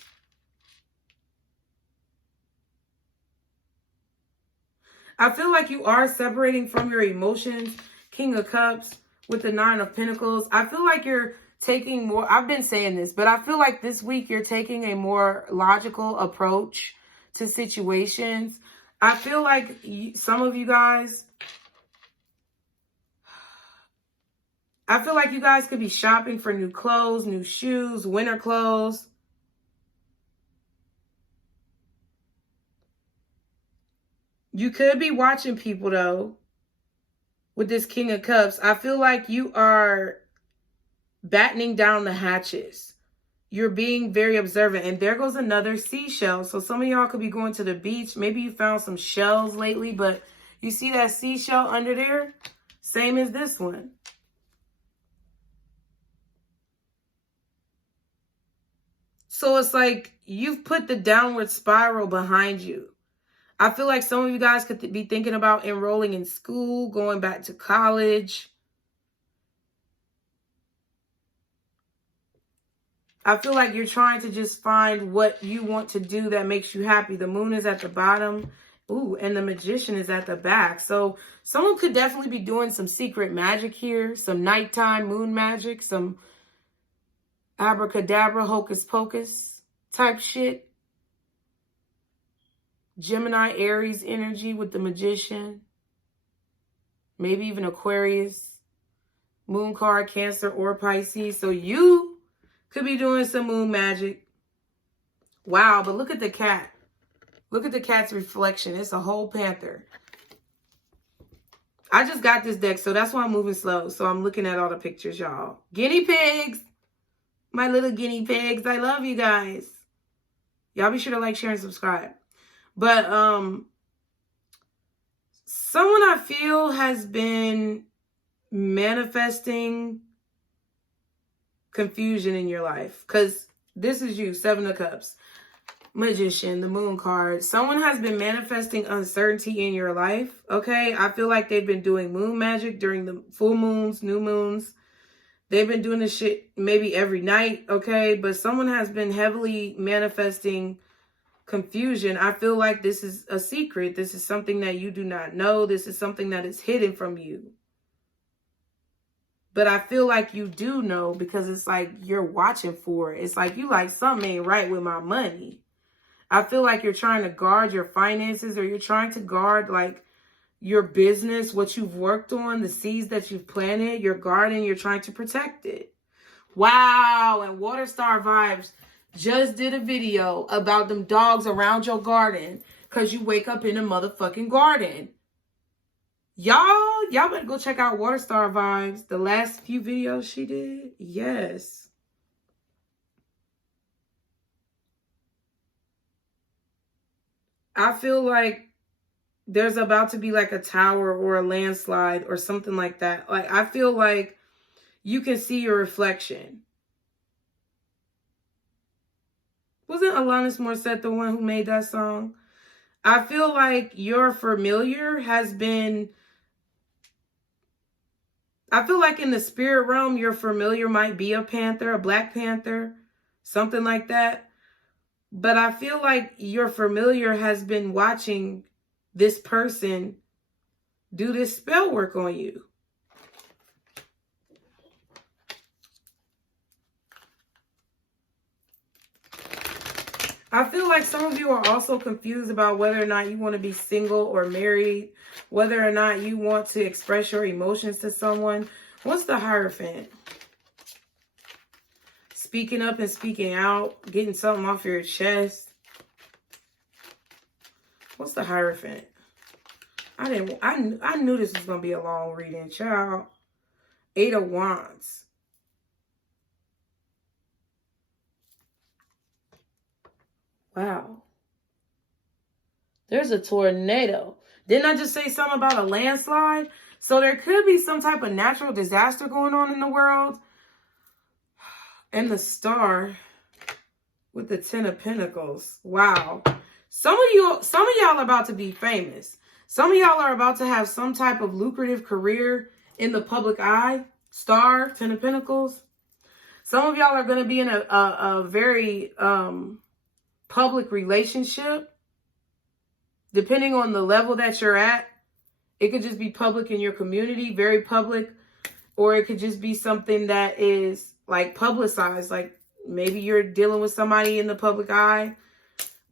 I feel like you are separating from your emotions. King of Cups with the Nine of Pentacles. I feel like you're taking more, I've been saying this, but I feel like this week you're taking a more logical approach to situations. I feel like some of you guys, I feel like you guys could be shopping for new clothes, new shoes, winter clothes. You could be watching people, though, with this King of Cups. I feel like you are battening down the hatches. You're being very observant. And there goes another seashell. So some of y'all could be going to the beach. Maybe you found some shells lately, but you see that seashell under there? Same as this one. So it's like you've put the downward spiral behind you. I feel like some of you guys could be thinking about enrolling in school, going back to college. I feel like you're trying to just find what you want to do that makes you happy. The Moon is at the bottom. Ooh, and the Magician is at the back. So someone could definitely be doing some secret magic here. Some nighttime moon magic. Some abracadabra, hocus pocus type shit. Gemini, Aries energy with the Magician. Maybe even Aquarius. Moon card, Cancer or Pisces. So you could be doing some moon magic. Wow, but look at the cat. Look at the cat's reflection. It's a whole panther. I just got this deck, so that's why I'm moving slow. So I'm looking at all the pictures, y'all. Guinea pigs. My little guinea pigs. I love you guys. Y'all be sure to like, share, and subscribe. But someone I feel has been manifesting confusion in your life. Because this is you, Seven of Cups. Magician, the Moon card. Someone has been manifesting uncertainty in your life, okay? I feel like they've been doing moon magic during the full moons, new moons. They've been doing this shit maybe every night, okay? But someone has been heavily manifesting confusion. I feel like this is a secret. This is something that you do not know. This is something that is hidden from you. But I feel like you do know, because it's like you're watching for it. It's like you like, something ain't right with my money. I feel like you're trying to guard your finances, or you're trying to guard like your business, what you've worked on, the seeds that you've planted, your garden, you're trying to protect it. Wow. And Water Star Vibes just did a video about them dogs around your garden because you wake up in a motherfucking garden. Y'all better go check out Water Star Vibes. The last few videos she did. Yes. I feel like there's about to be like a tower or a landslide or something like that. Like, I feel like you can see your reflection. Wasn't Alanis Morissette the one who made that song? I feel like your familiar has been... I feel like in the spirit realm, your familiar might be a panther, a black panther, something like that. But I feel like your familiar has been watching this person do this spell work on you. I feel like some of you are also confused about whether or not you want to be single or married, whether or not you want to express your emotions to someone. What's the Hierophant? Speaking up and speaking out, getting something off your chest. What's the Hierophant? I knew this was going to be a long reading, child. 8 of Wands. Wow. There's a tornado. Didn't I just say something about a landslide? So there could be some type of natural disaster going on in the world. And the Star with the 10 of Pentacles. Wow. Some of y'all are about to be famous. Some of y'all are about to have some type of lucrative career in the public eye. Star, 10 of Pentacles. Some of y'all are going to be in a very public relationship. Depending on the level that you're at. It could just be public in your community, very public. Or it could just be something that is like publicized. Like maybe you're dealing with somebody in the public eye.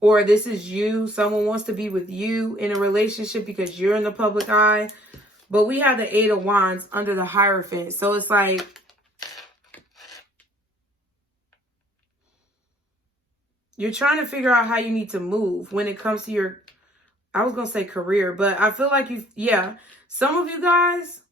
Or this is you. Someone wants to be with you in a relationship because you're in the public eye. But we have the 8 of Wands under the Hierophant. So it's like... you're trying to figure out how you need to move when it comes to your... I was going to say career, but I feel like you... yeah. Some of you guys...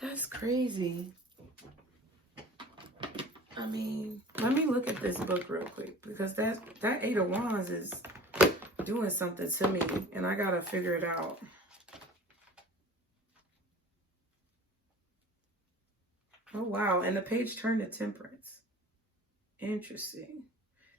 that's crazy. I mean, let me look at this book real quick, because that 8 of Wands is doing something to me, and I gotta figure it out. Oh, wow. And the page turned to Temperance. Interesting.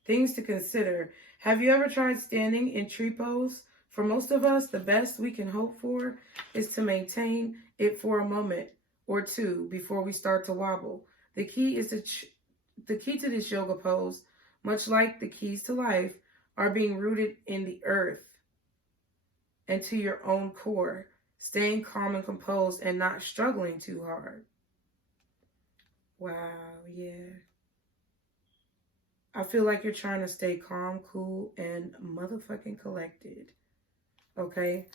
Things to consider. Have you ever tried standing in tree pose? For most of us, the best we can hope for is to maintain it for a moment or two before we start to wobble. The key to this yoga pose, much like the keys to life, are being rooted in the earth and to your own core, staying calm and composed and not struggling too hard. Wow, yeah. I feel like you're trying to stay calm, cool, and motherfucking collected. Okay?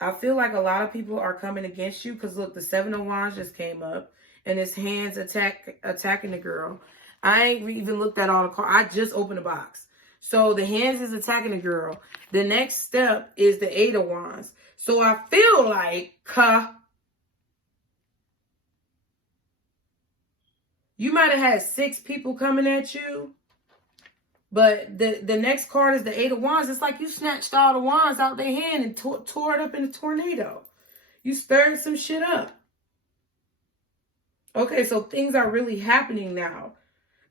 I feel like a lot of people are coming against you because, look, the 7 of Wands just came up and his hands attacking the girl. I ain't even looked at all the cards. I just opened the box. So the hands is attacking the girl. The next step is the 8 of Wands. So I feel like, you might have had 6 people coming at you. But the next card is the 8 of Wands. It's like you snatched all the wands out their hand and tore it up in a tornado. You stirred some shit up. Okay, so things are really happening now.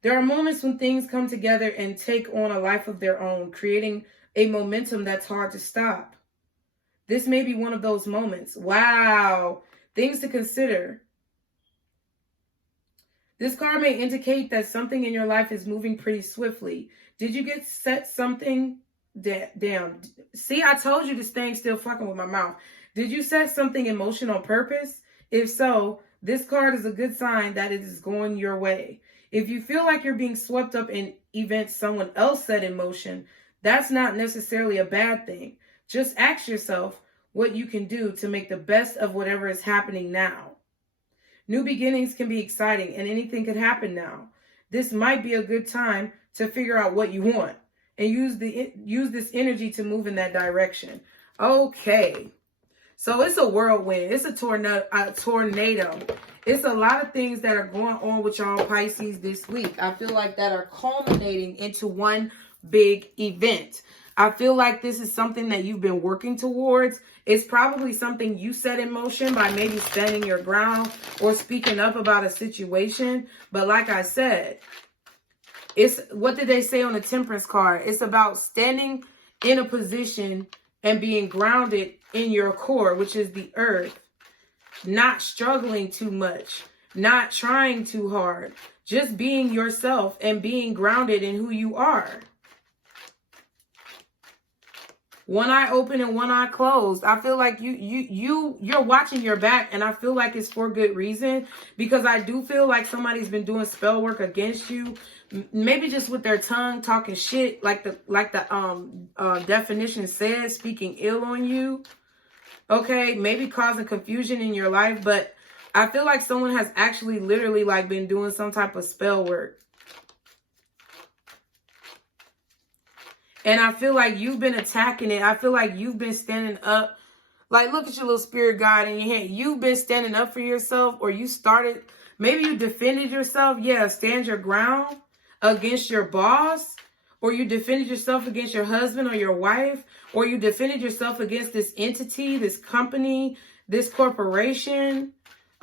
There are moments when things come together and take on a life of their own, creating a momentum that's hard to stop. This may be one of those moments. Wow. Things to consider. This card may indicate that something in your life is moving pretty swiftly. Did you get set something down? See, I told you this thing's still fucking with my mouth. Did you set something in motion on purpose? If so, this card is a good sign that it is going your way. If you feel like you're being swept up in events someone else set in motion, that's not necessarily a bad thing. Just ask yourself what you can do to make the best of whatever is happening now. New beginnings can be exciting and anything could happen now. This might be a good time to figure out what you want and use this energy to move in that direction. Okay. So it's a whirlwind. It's a tornado. It's a lot of things that are going on with y'all Pisces this week. I feel like that are culminating into one big event. I feel like this is something that you've been working towards. It's probably something you set in motion by maybe standing your ground or speaking up about a situation. But like I said, it's, what did they say on the Temperance card? It's about standing in a position and being grounded in your core, which is the earth. Not struggling too much, not trying too hard, just being yourself and being grounded in who you are. One eye open and one eye closed. I feel like you're watching your back, and I feel like it's for good reason, because I do feel like somebody's been doing spell work against you, maybe just with their tongue talking shit, like the definition says, speaking ill on you. Okay, maybe causing confusion in your life, but I feel like someone has actually literally like been doing some type of spell work. And I feel like you've been attacking it. I feel like you've been standing up. Like, look at your little spirit guide in your hand. You've been standing up for yourself, or you started, maybe you defended yourself. Yeah, stand your ground against your boss, or you defended yourself against your husband or your wife, or you defended yourself against this entity, this company, this corporation,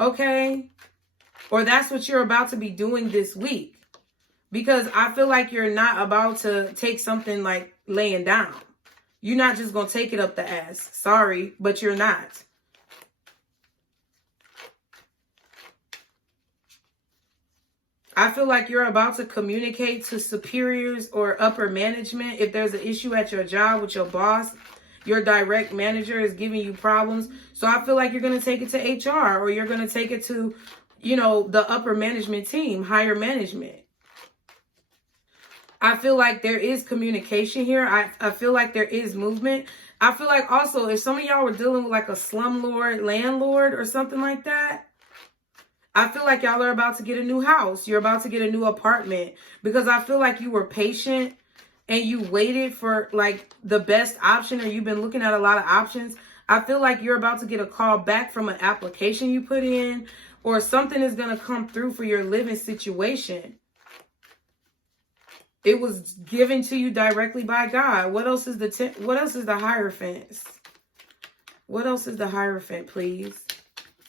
okay? Or that's what you're about to be doing this week. Because I feel like you're not about to take something like laying down. You're not just going to take it up the ass. Sorry, but you're not. I feel like you're about to communicate to superiors or upper management. If there's an issue at your job with your boss, your direct manager is giving you problems. So I feel like you're going to take it to HR, or you're going to take it to, you know, the upper management team, higher management. I feel like there is communication here. I feel like there is movement. I feel like also if some of y'all were dealing with like a slumlord, landlord or something like that, I feel like y'all are about to get a new house. You're about to get a new apartment, because I feel like you were patient and you waited for like the best option, or you've been looking at a lot of options. I feel like you're about to get a call back from an application you put in, or something is going to come through for your living situation. It was given to you directly by God. What else is the Hierophant? What else is the Hierophant, please?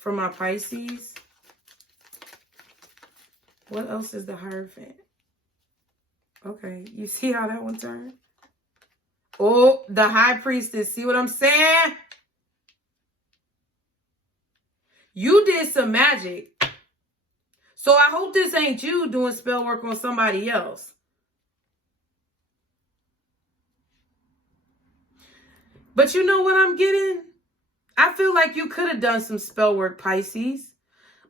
For my Pisces. What else is the Hierophant? Okay, you see how that one turned? Oh, the High Priestess. See what I'm saying? You did some magic. So I hope this ain't you doing spell work on somebody else. But you know what I'm getting? I feel like you could have done some spell work, Pisces.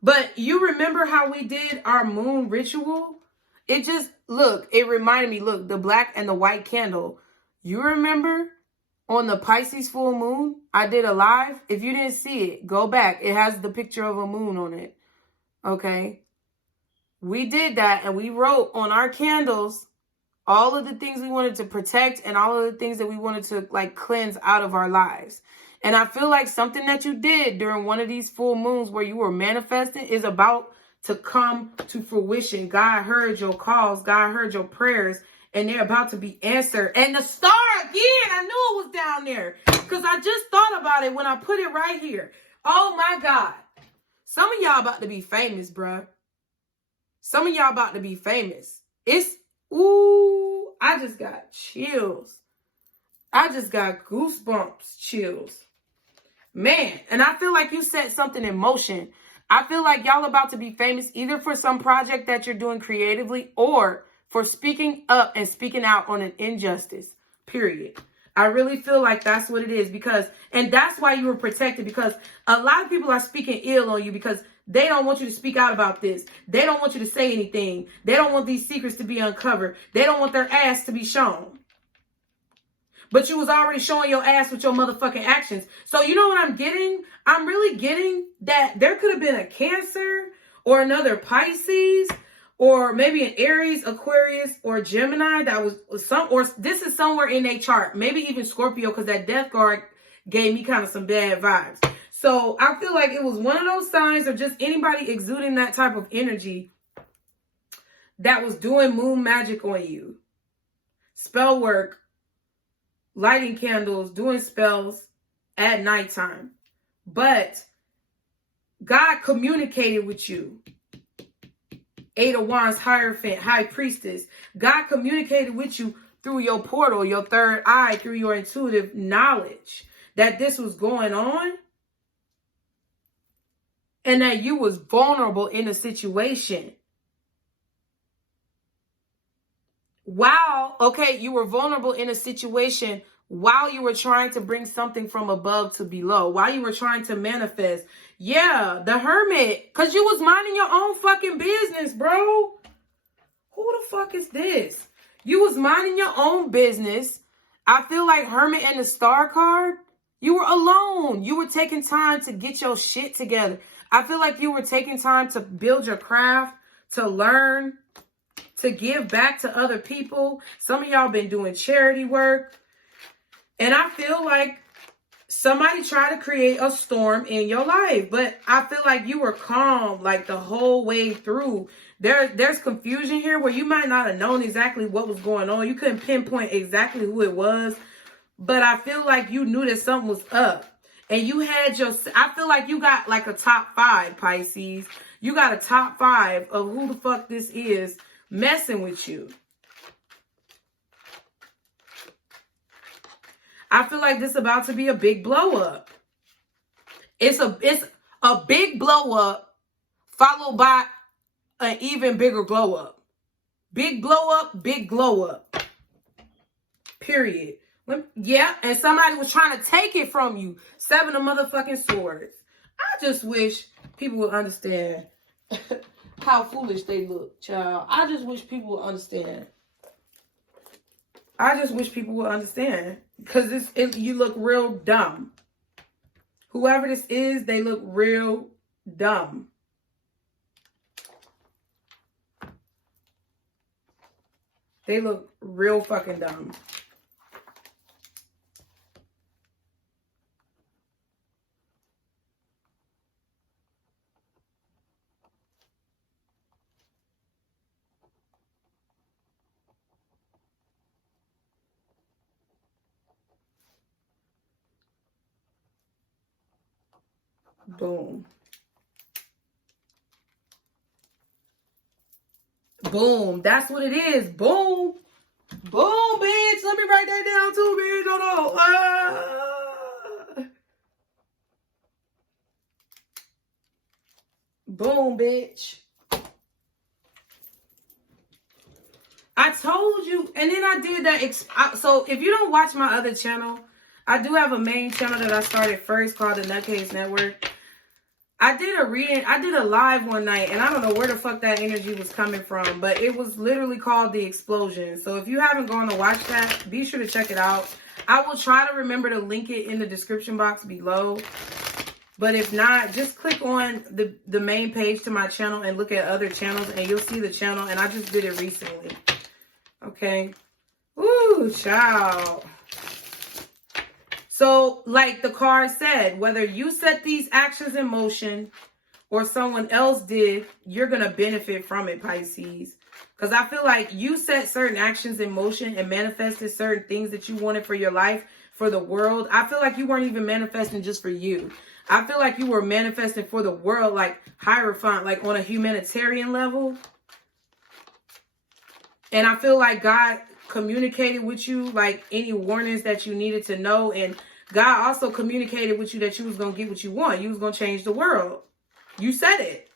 But you remember how we did our moon ritual? It just, look, it reminded me, look, the black and the white candle. You remember on the Pisces full moon? I did a live. If you didn't see it, go back. It has the picture of a moon on it. Okay? We did that, and we wrote on our candles all of the things we wanted to protect and all of the things that we wanted to like cleanse out of our lives. And I feel like something that you did during one of these full moons where you were manifesting is about to come to fruition. God heard your calls. God heard your prayers, and they're about to be answered. And the star again, I knew it was down there because I just thought about it when I put it right here. Oh my God. Some of y'all about to be famous, bruh. Some of y'all about to be famous. Ooh, I just got chills. I just got goosebumps, chills. Man, and I feel like you set something in motion. I feel like y'all about to be famous either for some project that you're doing creatively or for speaking up and speaking out on an injustice, period. I really feel like that's what it is and that's why you were protected, because a lot of people are speaking ill on you because they don't want you to speak out about this. They don't want you to say anything. They don't want these secrets to be uncovered. They don't want their ass to be shown. But you was already showing your ass with your motherfucking actions. So you know what I'm getting? I'm really getting that there could have been a Cancer or another Pisces or maybe an Aries, Aquarius, or Gemini that was this is somewhere in their chart. Maybe even Scorpio, because that death card gave me kind of some bad vibes. So I feel like it was one of those signs or just anybody exuding that type of energy that was doing moon magic on you. Spell work, lighting candles, doing spells at nighttime. But God communicated with you. Eight of Wands, Hierophant, High Priestess. God communicated with you through your portal, your third eye, through your intuitive knowledge that this was going on and that you was vulnerable in a situation. You were vulnerable in a situation while you were trying to bring something from above to below, while you were trying to manifest. Yeah, the Hermit, because you was minding your own fucking business, bro. Who the fuck is this? You was minding your own business. I feel like Hermit and the Star card, you were alone. You were taking time to get your shit together. I feel like you were taking time to build your craft, to learn, to give back to other people. Some of y'all been doing charity work. And I feel like somebody tried to create a storm in your life, but I feel like you were calm like the whole way through. There's confusion here where you might not have known exactly what was going on. You couldn't pinpoint exactly who it was, but I feel like you knew that something was up. And you had I feel like you got like a top 5, Pisces. You got a top 5 of who the fuck this is messing with you. I feel like this is about to be a big blow up. It's a big blow up followed by an even bigger glow up. Big blow up, big glow up. Period. Yeah, and somebody was trying to take it from you. 7 of motherfucking swords. I just wish people would understand how foolish they look, child. I just wish people would understand. I just wish people would understand. Because you look real dumb. Whoever this is, they look real dumb. They look real fucking dumb. Boom. Boom. That's what it is. Boom. Boom, bitch. Let me write that down too, bitch. Hold on. Boom, bitch. I told you. And then I did that. So if you don't watch my other channel, I do have a main channel that I started first called TheNutCase Network. I did a reading. I did a live one night, and I don't know where the fuck that energy was coming from, but it was literally called The Explosion. So if you haven't gone to watch that, be sure to check it out. I will try to remember to link it in the description box below. But if not, just click on the main page to my channel and look at other channels, and you'll see the channel. And I just did it recently. Okay. Ooh, child. So, like the card said, whether you set these actions in motion or someone else did, you're going to benefit from it, Pisces. Because I feel like you set certain actions in motion and manifested certain things that you wanted for your life, for the world. I feel like you weren't even manifesting just for you. I feel like you were manifesting for the world, like Hierophant, like on a humanitarian level. And I feel like God communicated with you, like any warnings that you needed to know. And God also communicated with you that you was going to get what you want. You was going to change the world. You said it.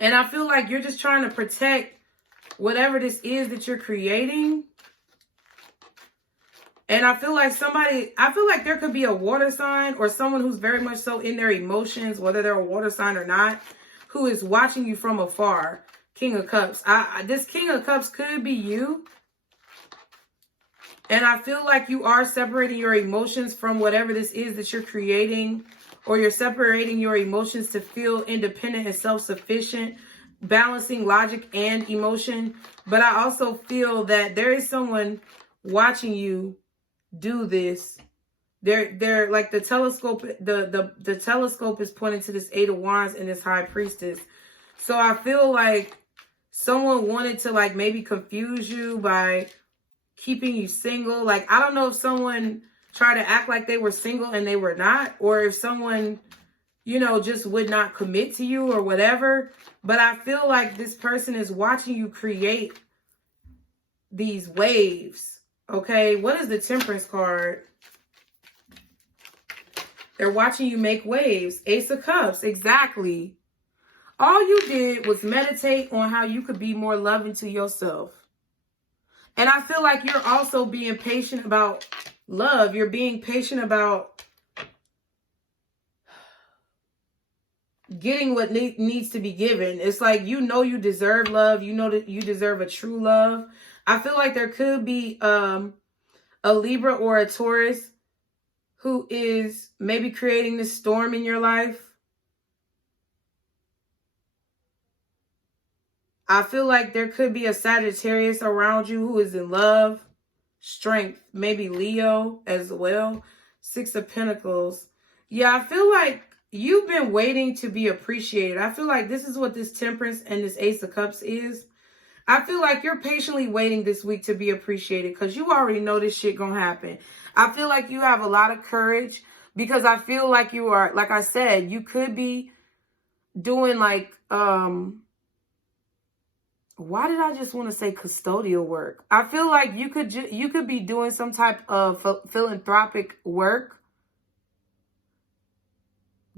And I feel like you're just trying to protect whatever this is that you're creating. And I feel like there could be a water sign or someone who's very much so in their emotions, whether they're a water sign or not, who is watching you from afar. King of Cups. This King of Cups could be you. And I feel like you are separating your emotions from whatever this is that you're creating, or you're separating your emotions to feel independent and self-sufficient, balancing logic and emotion. But I also feel that there is someone watching you do this. They're like the telescope, the telescope is pointing to this Eight of Wands and this High Priestess. So I feel like someone wanted to like maybe confuse you by keeping you single. Like, I don't know if someone tried to act like they were single and they were not, or if someone, you know, just would not commit to you or whatever. But I feel like this person is watching you create these waves. Okay, what is the Temperance card? They're watching you make waves. Ace of Cups, exactly. All you did was meditate on how you could be more loving to yourself. And I feel like you're also being patient about love. You're being patient about getting what needs to be given. It's like, you know, you deserve love. You know that you deserve a true love. I feel like there could be a Libra or a Taurus who is maybe creating this storm in your life. I feel like there could be a Sagittarius around you who is in love, strength, maybe Leo as well. Six of Pentacles. Yeah, I feel like you've been waiting to be appreciated. I feel like this is what this Temperance and this Ace of Cups is. I feel like you're patiently waiting this week to be appreciated because you already know this shit gonna happen. I feel like you have a lot of courage because I feel like you are, like I said, you could be doing like, why did I just want to say custodial work? I feel like you could be doing some type of philanthropic work,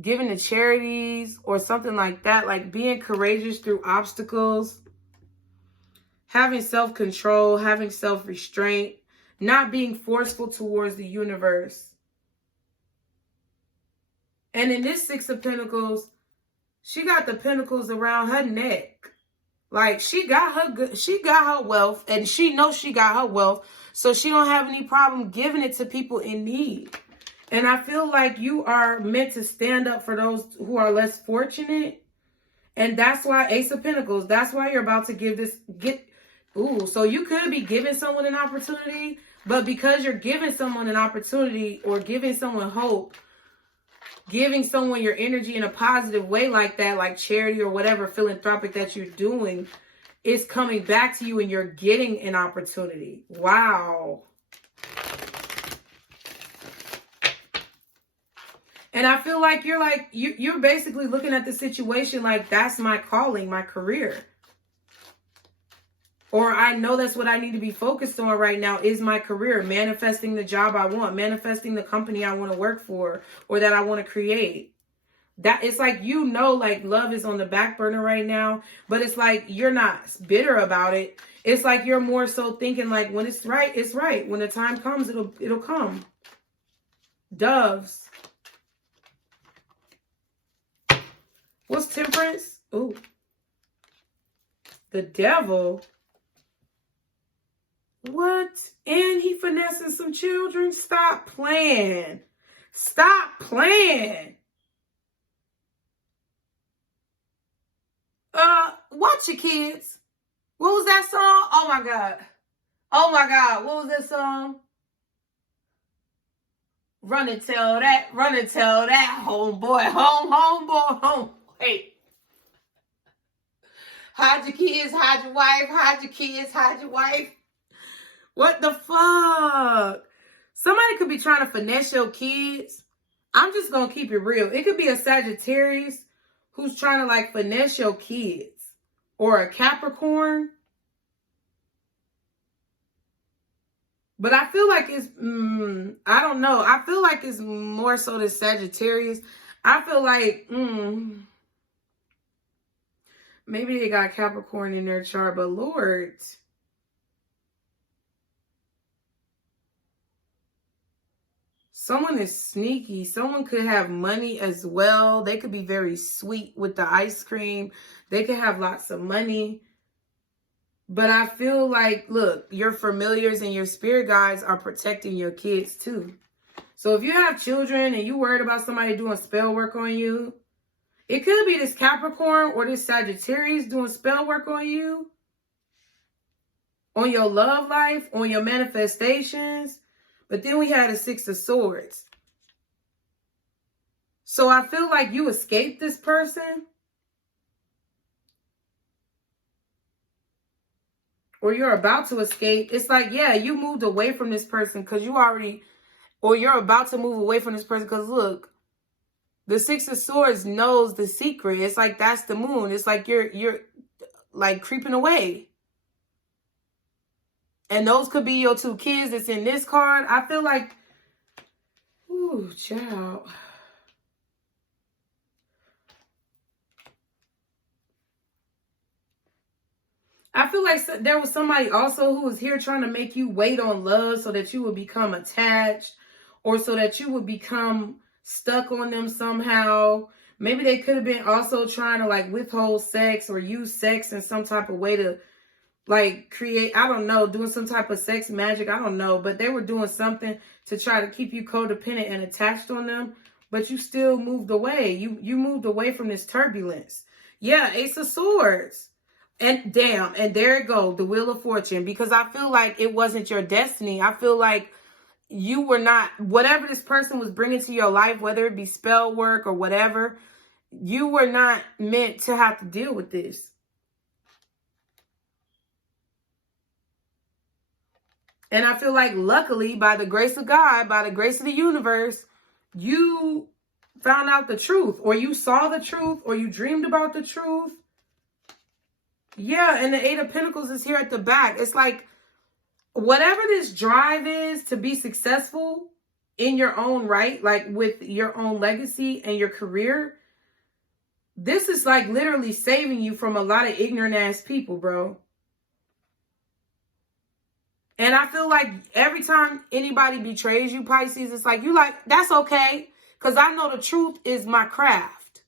giving to charities or something like that, like being courageous through obstacles, having self-control, having self-restraint, not being forceful towards the universe. And in this Six of Pentacles, she got the pentacles around her neck. Like, she got her wealth, and she knows she got her wealth, so she don't have any problem giving it to people in need. And I feel like you are meant to stand up for those who are less fortunate. And that's why Ace of Pentacles, that's why you're about to so you could be giving someone an opportunity, but because you're giving someone an opportunity or giving someone hope, giving someone your energy in a positive way like that, like charity or whatever philanthropic that you're doing, is coming back to you and you're getting an opportunity. Wow. And I feel like you're basically looking at the situation like, that's my calling, my career. Or I know that's what I need to be focused on right now is my career, manifesting the job I want, manifesting the company I want to work for or that I want to create. That it's like, you know, like love is on the back burner right now, but it's like you're not bitter about it. It's like you're more so thinking like, when it's right, it's right. When the time comes, it'll come. Doves. What's Temperance? Ooh. The Devil. What? And he finessing some children? Stop playing. Stop playing. Watch your kids. What was that song? Oh my God. Oh my God. What was that song? Run and tell that homeboy, home. Wait. Hide your kids, hide your wife, hide your kids, hide your wife. What the fuck? Somebody could be trying to finesse your kids. I'm just going to keep it real. It could be a Sagittarius who's trying to like finesse your kids. Or a Capricorn. But I feel like it's, I don't know. I feel like it's more so the Sagittarius. I feel like, maybe they got Capricorn in their chart, but Lord. Someone is sneaky. Someone could have money as well. They could be very sweet with the ice cream. They could have lots of money. But I feel like, look, your familiars and your spirit guides are protecting your kids too. So if you have children and you worried about somebody doing spell work on you, it could be this Capricorn or this Sagittarius doing spell work on you, on your love life, on your manifestations. But then we had a Six of Swords. So I feel like you escaped this person. Or you're about to escape. It's like, yeah, you moved away from this person because you already, or you're about to move away from this person because look, the Six of Swords knows the secret. It's like, that's the moon. It's like you're like creeping away. And those could be your two kids that's in this card. I feel like, ooh, child. I feel like there was somebody also who was here trying to make you wait on love so that you would become attached or so that you would become stuck on them somehow. Maybe they could have been also trying to like withhold sex or use sex in some type of way to like create, I don't know, doing some type of sex magic. I don't know, but they were doing something to try to keep you codependent and attached on them, but you still moved away. You moved away from this turbulence. Yeah, Ace of Swords. And damn, and there it goes, the Wheel of Fortune, because I feel like it wasn't your destiny. I feel like you were not, whatever this person was bringing to your life, whether it be spell work or whatever, you were not meant to have to deal with this. And I feel like luckily, by the grace of God, by the grace of the universe, you found out the truth, or you saw the truth, or you dreamed about the truth. Yeah, and the Eight of Pentacles is here at the back. It's like, whatever this drive is to be successful in your own right, like with your own legacy and your career, this is like literally saving you from a lot of ignorant ass people, bro. And I feel like every time anybody betrays you, Pisces, it's like, you like, that's okay. Because I know the truth is my craft.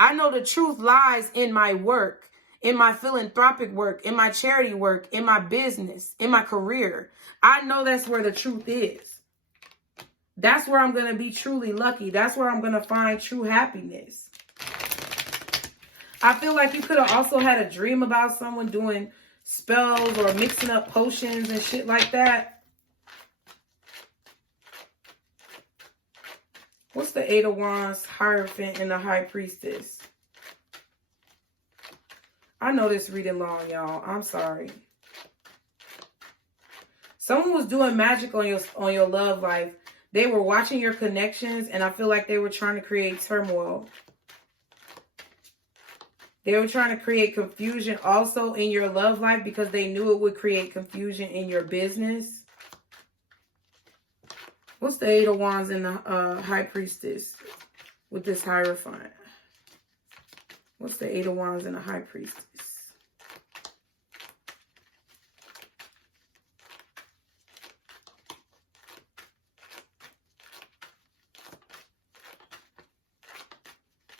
I know the truth lies in my work, in my philanthropic work, in my charity work, in my business, in my career. I know that's where the truth is. That's where I'm going to be truly lucky. That's where I'm going to find true happiness. I feel like you could have also had a dream about someone doing spells or mixing up potions and shit like that. What's the Eight of Wands, Hierophant, and the High Priestess? I know this reading long, y'all. I'm sorry. Someone was doing magic on your love life. They were watching your connections, and I feel like they were trying to create turmoil. They were trying to create confusion also in your love life because they knew it would create confusion in your business. What's the Eight of Wands and the High Priestess with this Hierophant? What's the Eight of Wands and the High Priestess?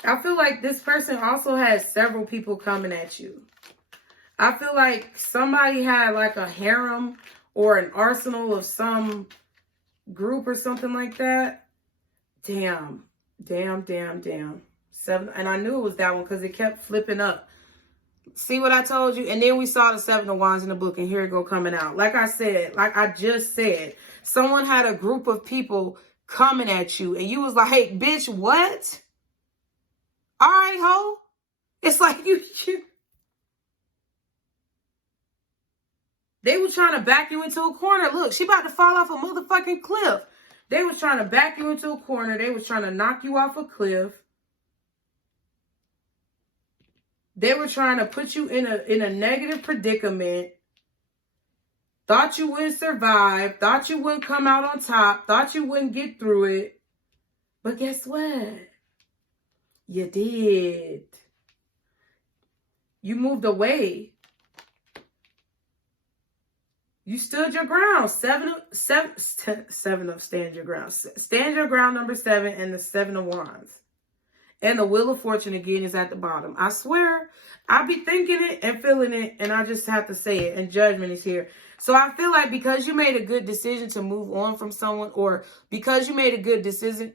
I feel like this person also has several people coming at you. I feel like somebody had like a harem or an arsenal of some group or something like that. Damn. Seven, and I knew it was that one because it kept flipping up. See what I told you? And then we saw the Seven of Wands in the book, and here it go coming out. Like I said, like I just said, someone had a group of people coming at you, and you was like, hey, bitch, what? All right, ho. It's like They were trying to back you into a corner. Look, she about to fall off a motherfucking cliff. They was trying to back you into a corner. They was trying to knock you off a cliff. They were trying to put you in a negative predicament. Thought you wouldn't survive. Thought you wouldn't come out on top. Thought you wouldn't get through it. But guess what? You did. You moved away. You stood your ground. Seven of stand your ground. Stand your ground, number 7, and the 7 of Wands. And the Wheel of Fortune again is at the bottom. I swear, I be thinking it and feeling it, and I just have to say it, and judgment is here. So I feel like because you made a good decision to move on from someone, or because you made a good decision,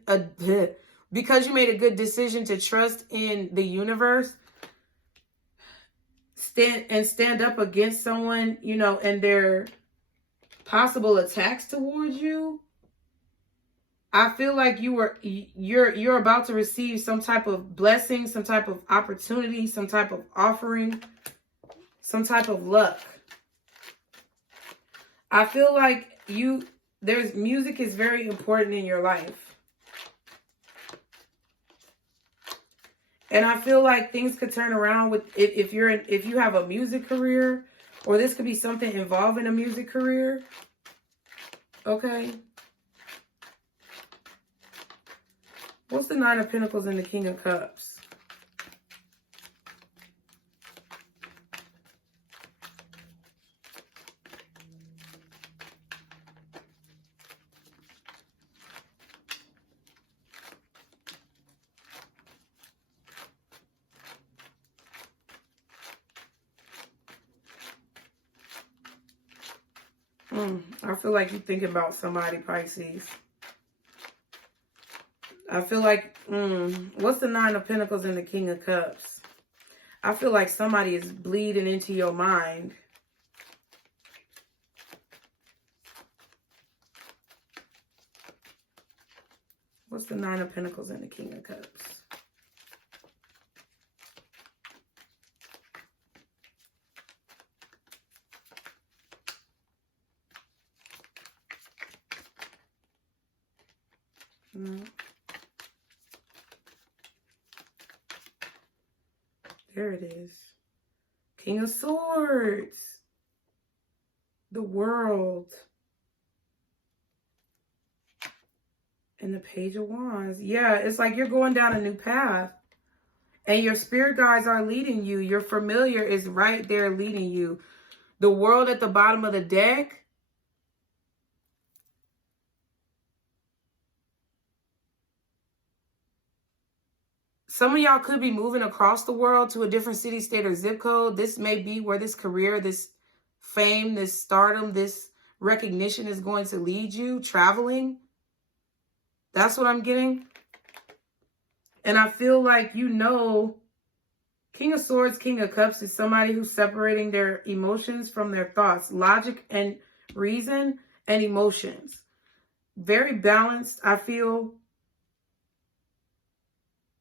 because you made a good decision to trust in the universe, stand up against someone, you know, and their possible attacks towards you. I feel like you're about to receive some type of blessing, some type of opportunity, some type of offering, some type of luck. I feel like music is very important in your life. And I feel like things could turn around with if you have a music career, or this could be something involving a music career. Okay. What's the 9 of Pentacles and the King of Cups? I feel like you're thinking about somebody, Pisces. I feel like, what's the 9 of Pentacles and the King of Cups? I feel like somebody is bleeding into your mind. What's the 9 of Pentacles and the King of Cups? No. There it is. King of Swords. The World. And the Page of Wands. Yeah, it's like you're going down a new path. And your spirit guides are leading you. Your familiar is right there leading you. The World at the bottom of the deck. Some of y'all could be moving across the world to a different city, state, or zip code. This may be where this career, this fame, this stardom, this recognition is going to lead you. Traveling. That's what I'm getting. And I feel like, you know, King of Swords, King of Cups is somebody who's separating their emotions from their thoughts. Logic and reason and emotions. Very balanced, I feel.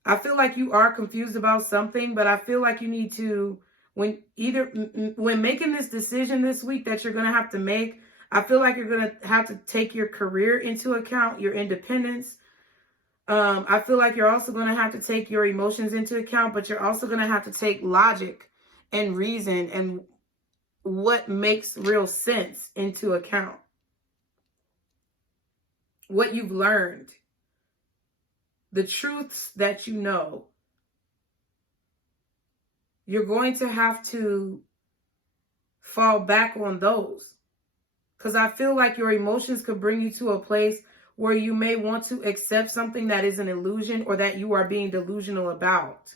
I feel like you are confused about something, but I feel like you need to, when making this decision this week that you're going to have to make, I feel like you're going to have to take your career into account, your independence. I feel like you're also going to have to take your emotions into account, but you're also going to have to take logic and reason and what makes real sense into account. What you've learned. The truths that you know, you're going to have to fall back on those. Because I feel like your emotions could bring you to a place where you may want to accept something that is an illusion or that you are being delusional about.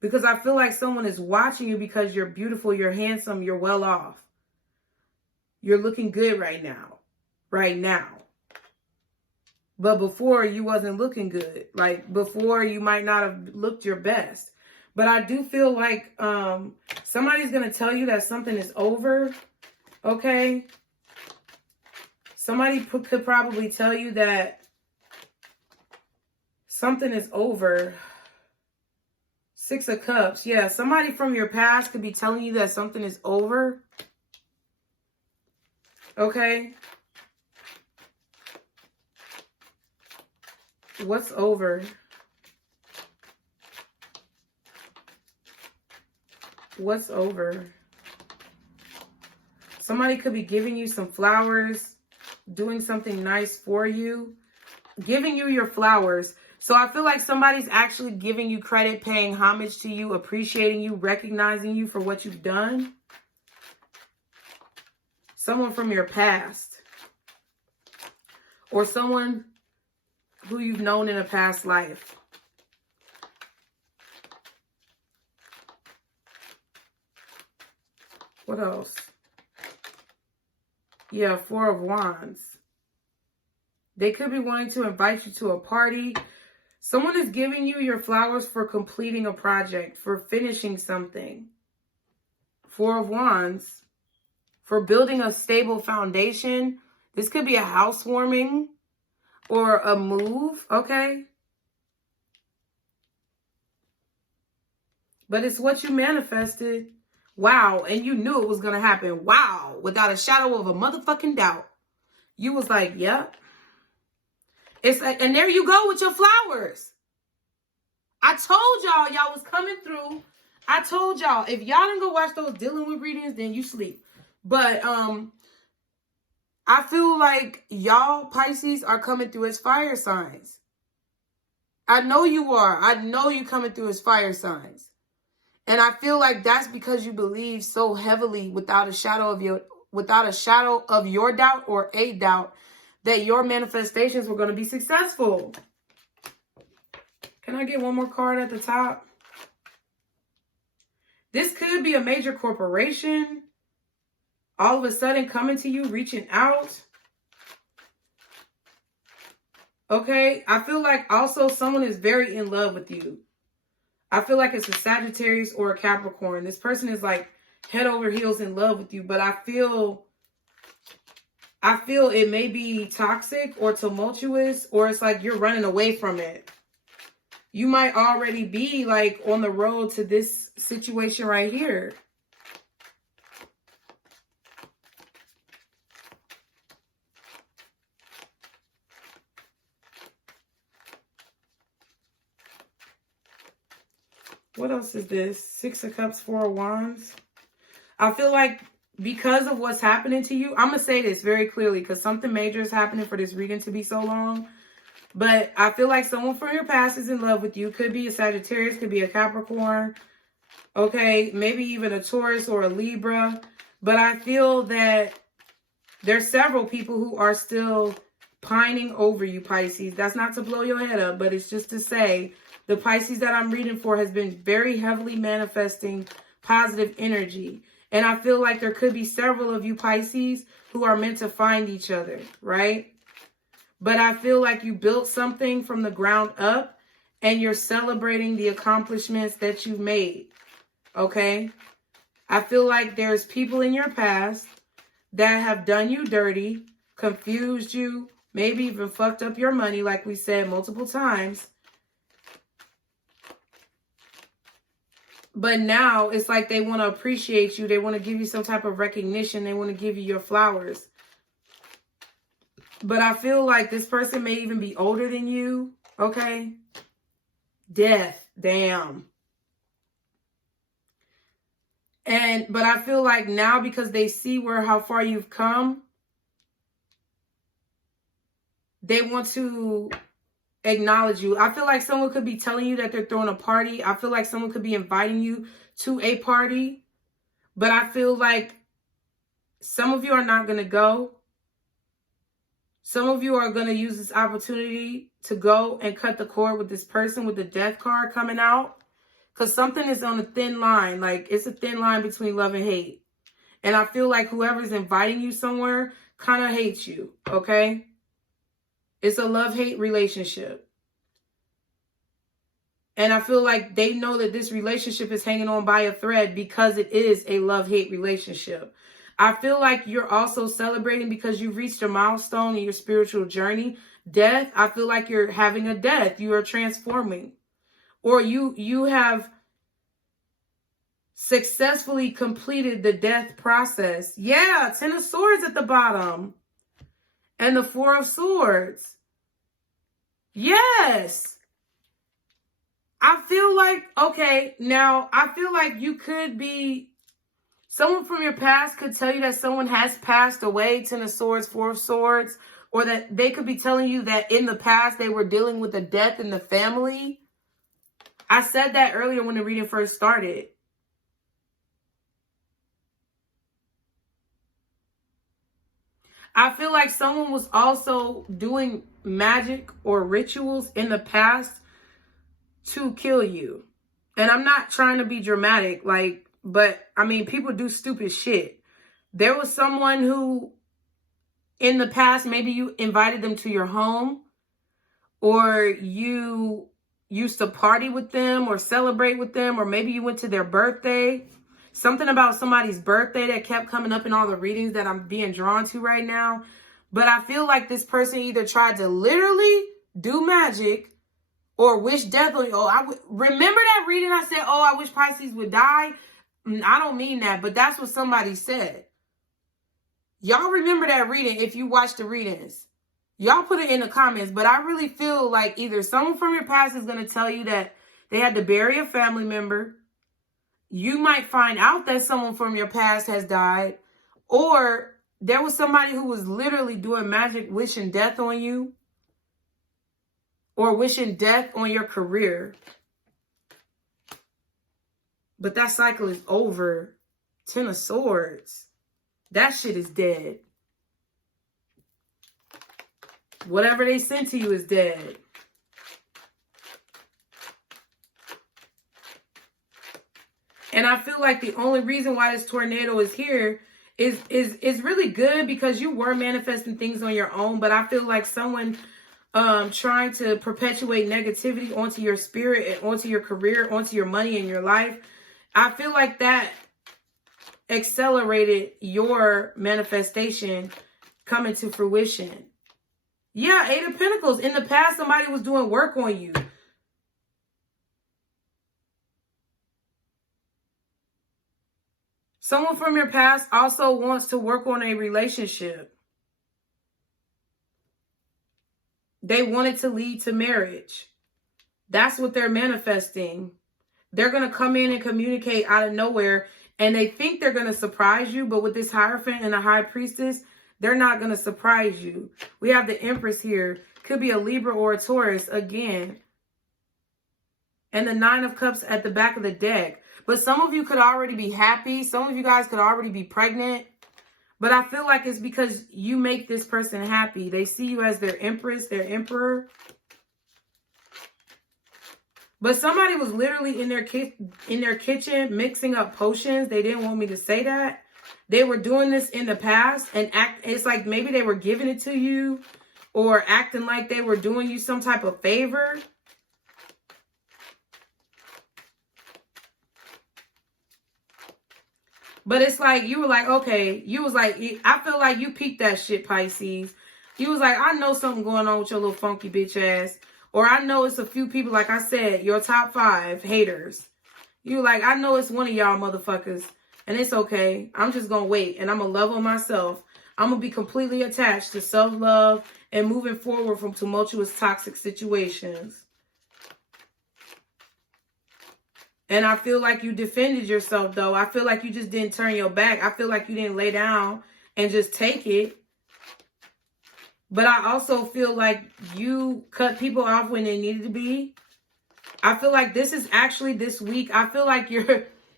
Because I feel like someone is watching you because you're beautiful, you're handsome, you're well off. You're looking good right now. Right now. But before, you wasn't looking good. Like, before, you might not have looked your best. But I do feel like somebody's going to tell you that something is over. Okay? Somebody could probably tell you that something is over. Six of Cups. Yeah, somebody from your past could be telling you that something is over. Okay. What's over? What's over? Somebody could be giving you some flowers, doing something nice for you, giving you your flowers. So I feel like somebody's actually giving you credit, paying homage to you, appreciating you, recognizing you for what you've done. Someone from your past. Or someone who you've known in a past life. What else? Yeah, Four of Wands. They could be wanting to invite you to a party. Someone is giving you your flowers for completing a project, for finishing something. Four of Wands. For building a stable foundation. This could be a housewarming or a move, okay? But it's what you manifested. Wow, and you knew it was going to happen. Wow, without a shadow of a motherfucking doubt. You was like, yep. It's like, and there you go with your flowers. I told y'all was coming through. I told y'all, if y'all didn't go watch those dealing with readings, then you sleep. But I feel like y'all Pisces are coming through as fire signs. I know you are. I know you coming through as fire signs. And I feel like that's because you believe so heavily without a shadow of your doubt or a doubt that your manifestations were going to be successful. Can I get one more card at the top? This could be a major corporation all of a sudden coming to you, reaching out. Okay, I feel like also someone is very in love with you. I feel like it's a Sagittarius or a Capricorn. This person is like head over heels in love with you, but I feel it may be toxic or tumultuous, or it's like you're running away from it. You might already be like on the road to this situation right here. What else is this? Six of Cups, Four of Wands. I feel like because of what's happening to you, I'm going to say this very clearly because something major is happening for this reading to be so long. But I feel like someone from your past is in love with you. Could be a Sagittarius, could be a Capricorn. Okay, maybe even a Taurus or a Libra. But I feel that there's several people who are still pining over you, Pisces. That's not to blow your head up, but it's just to say the Pisces that I'm reading for has been very heavily manifesting positive energy. And I feel like there could be several of you Pisces who are meant to find each other, right? But I feel like you built something from the ground up and you're celebrating the accomplishments that you've made, okay? I feel like there's people in your past that have done you dirty, confused you, maybe even fucked up your money, like we said multiple times. But now it's like they want to appreciate you. They want to give you some type of recognition. They want to give you your flowers. But I feel like this person may even be older than you. Okay. Death. Damn. But I feel like now because they see how far you've come, they want to acknowledge you. I feel like someone could be telling you that they're throwing a party. I feel like someone could be inviting you to a party. But I feel like some of you are not going to go. Some of you are going to use this opportunity to go and cut the cord with this person with the death card coming out. Because something is on a thin line. Like, it's a thin line between love and hate. And I feel like whoever's inviting you somewhere kind of hates you. Okay? It's a love-hate relationship. And I feel like they know that this relationship is hanging on by a thread because it is a love-hate relationship. I feel like you're also celebrating because you've reached a milestone in your spiritual journey. Death, I feel like you're having a death. You are transforming. Or you have successfully completed the death process. Yeah, 10 of Swords at the bottom. And the 4 of Swords. Yes. I feel like, okay, now I feel like you could be, someone from your past could tell you that someone has passed away, 10 of Swords, 4 of Swords, or that they could be telling you that in the past they were dealing with a death in the family. I said that earlier when the reading first started. I feel like someone was also doing magic or rituals in the past to kill you. And I'm not trying to be dramatic, like, but I mean, people do stupid shit. There was someone who in the past, maybe you invited them to your home, or you used to party with them or celebrate with them, or maybe you went to their birthday. Something about somebody's birthday that kept coming up in all the readings that I'm being drawn to right now. But I feel like this person either tried to literally do magic or wish death on you. Oh, remember that reading I said, oh, I wish Pisces would die? I don't mean that, but that's what somebody said. Y'all remember that reading if you watch the readings. Y'all put it in the comments. But I really feel like either someone from your past is going to tell you that they had to bury a family member. You might find out that someone from your past has died. Or there was somebody who was literally doing magic, wishing death on you. Or wishing death on your career. But that cycle is over. 10 of Swords. That shit is dead. Whatever they sent to you is dead. And I feel like the only reason why this tornado is here is really good because you were manifesting things on your own. But I feel like someone trying to perpetuate negativity onto your spirit and onto your career, onto your money and your life. I feel like that accelerated your manifestation coming to fruition. Yeah, 8 of Pentacles. In the past, somebody was doing work on you. Someone from your past also wants to work on a relationship. They want it to lead to marriage. That's what they're manifesting. They're going to come in and communicate out of nowhere. And they think they're going to surprise you. But with this Hierophant and a High Priestess, they're not going to surprise you. We have the Empress here. Could be a Libra or a Taurus again. And the 9 of Cups at the back of the deck. But some of you could already be happy. Some of you guys could already be pregnant. But I feel like it's because you make this person happy. They see you as their Empress, their Emperor. But somebody was literally in their kitchen mixing up potions. They didn't want me to say that. They were doing this in the past and it's like maybe they were giving it to you or acting like they were doing you some type of favor. But it's like, you were like, okay, you was like, I feel like you peeped that shit, Pisces. You was like, I know something going on with your little funky bitch ass. Or I know it's a few people, like I said, your top 5 haters. You like, I know it's one of y'all motherfuckers. And it's okay. I'm just going to wait. And I'm going to love on myself. I'm going to be completely attached to self-love and moving forward from tumultuous, toxic situations. And I feel like you defended yourself, though. I feel like you just didn't turn your back. I feel like you didn't lay down and just take it. But I also feel like you cut people off when they needed to be. I feel like this is actually this week. I feel like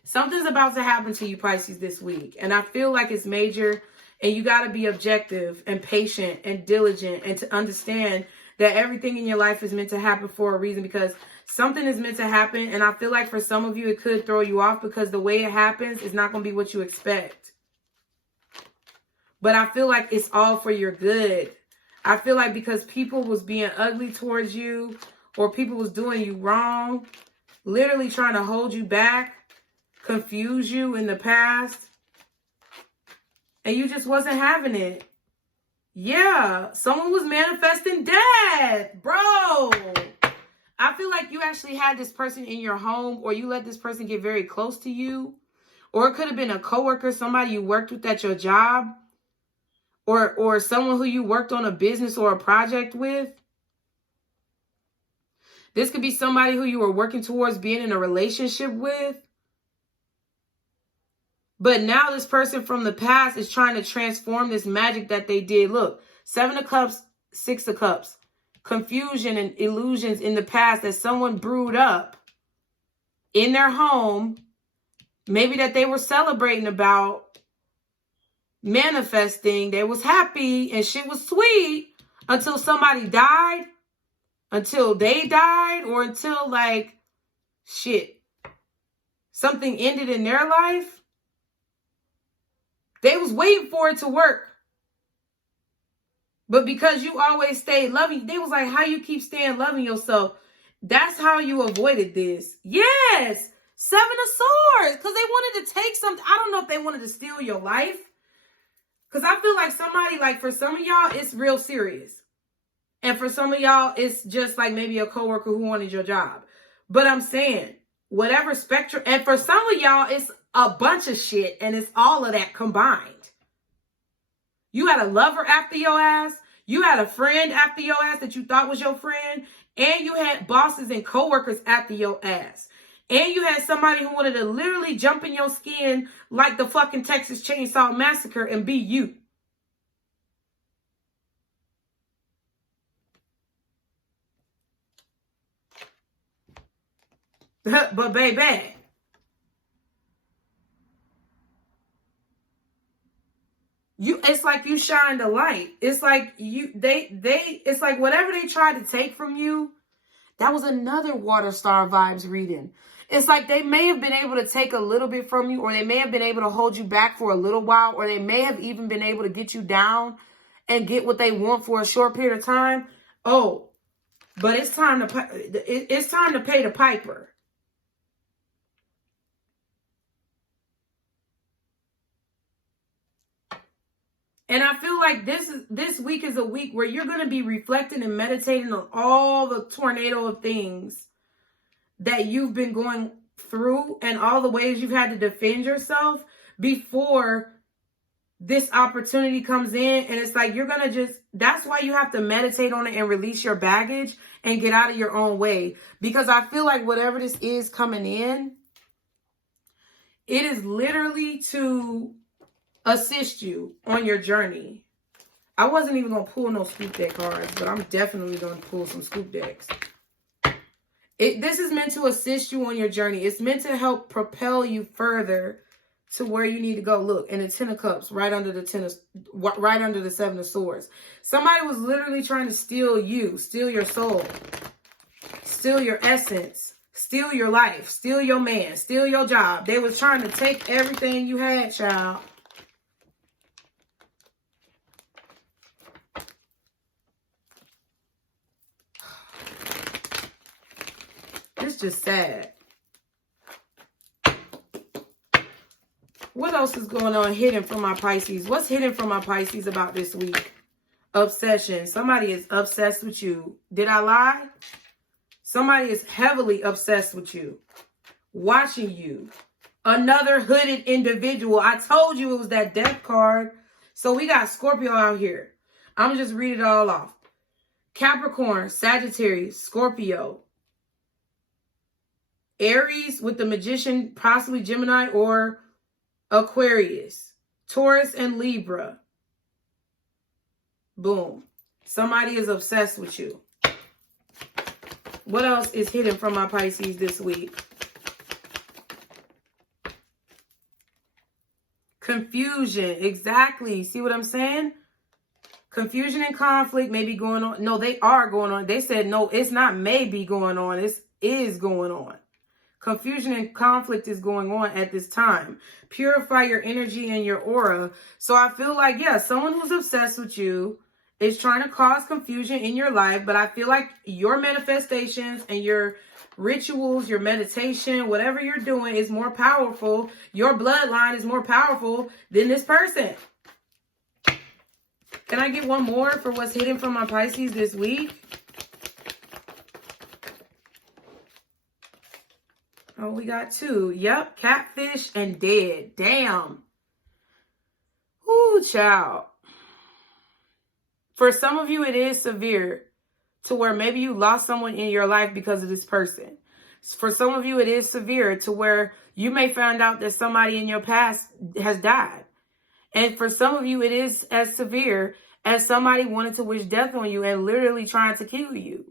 something's about to happen to you, Pisces, this week. And I feel like it's major. And you got to be objective and patient and diligent and to understand that everything in your life is meant to happen for a reason, because something is meant to happen. And I feel like for some of you, it could throw you off because the way it happens is not going to be what you expect. But I feel like it's all for your good. I feel like because people was being ugly towards you or people was doing you wrong, literally trying to hold you back, confuse you in the past, and you just wasn't having it. Yeah, someone was manifesting death, bro. I feel like you actually had this person in your home or you let this person get very close to you Or it could have been a coworker, somebody you worked with at your job, or someone who you worked on a business or a project with. This could be somebody who you were working towards being in a relationship with. But now this person from the past is trying to transform this magic that they did. Look, 7 of Cups, 6 of Cups. Confusion and illusions in the past that someone brewed up in their home. Maybe that they were celebrating about, manifesting. They was happy and shit was sweet until somebody died. Until they died, or until like shit, something ended in their life. They was waiting for it to work. But because you always stayed loving, they was like, how you keep staying loving yourself? That's how you avoided this. Yes. 7 of Swords. Because they wanted to take something. I don't know if they wanted to steal your life. Because I feel like somebody, like for some of y'all, it's real serious. And for some of y'all, it's just like maybe a coworker who wanted your job. But I'm saying, whatever spectrum. And for some of y'all, it's a bunch of shit. And it's all of that combined. You had a lover after your ass. You had a friend after your ass that you thought was your friend. And you had bosses and coworkers after your ass. And you had somebody who wanted to literally jump in your skin like the fucking Texas Chainsaw Massacre and be you. But baby, it's like you shined a light. It's like it's like whatever they tried to take from you, that was another water star vibes reading. It's like they may have been able to take a little bit from you, or they may have been able to hold you back for a little while, or they may have even been able to get you down and get what they want for a short period of time. Oh, but it's time to pay the piper. And I feel like this week is a week where you're going to be reflecting and meditating on all the tornado of things that you've been going through and all the ways you've had to defend yourself before this opportunity comes in. And it's like you're going to that's why you have to meditate on it and release your baggage and get out of your own way. Because I feel like whatever this is coming in, it is literally to assist you on your journey. I wasn't even going to pull no scoop deck cards, but I'm definitely going to pull some scoop decks. This is meant to assist you on your journey. It's meant to help propel you further to where you need to go. Look, and the 10 of Cups right under the 7 of Swords. Somebody was literally trying to steal you, steal your soul, steal your essence, steal your life, steal your man, steal your job. They was trying to take everything you had, child. It's just sad. What else is going on hidden from my Pisces? What's hidden from my Pisces about this week? Obsession. Somebody is obsessed with you. Did I lie? Somebody is heavily obsessed with you. Watching you. Another hooded individual. I told you it was that death card. So we got Scorpio out here. I'm going to just read it all off. Capricorn, Sagittarius, Scorpio, Aries with the Magician, possibly Gemini or Aquarius, Taurus and Libra. Boom. Somebody is obsessed with you. What else is hidden from my Pisces this week? Confusion. Exactly. See what I'm saying? Confusion and conflict may be going on. No, they are going on. They said, no, it's not maybe going on. It is going on. Confusion and conflict is going on at this time. Purify your energy and your aura. So I feel like, yeah, someone who's obsessed with you is trying to cause confusion in your life. But I feel like your manifestations and your rituals, your meditation, whatever you're doing is more powerful. Your bloodline is more powerful than this person. Can I get one more for what's hidden from my Pisces this week? Oh, we got 2. Yep, catfish and dead. Damn. Ooh, child. For some of you, it is severe to where maybe you lost someone in your life because of this person. For some of you, it is severe to where you may find out that somebody in your past has died. And for some of you, it is as severe as somebody wanted to wish death on you and literally trying to kill you.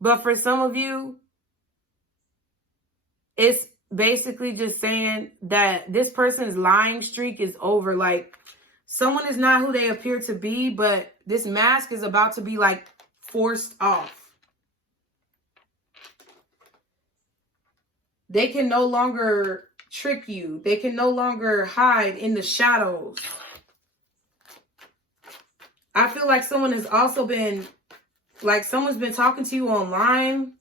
But for some of you, it's basically just saying that this person's lying streak is over. Like, someone is not who they appear to be, but this mask is about to be like forced off. They can no longer trick you. They can no longer hide in the shadows. I feel like someone has also been, like someone's been talking to you online.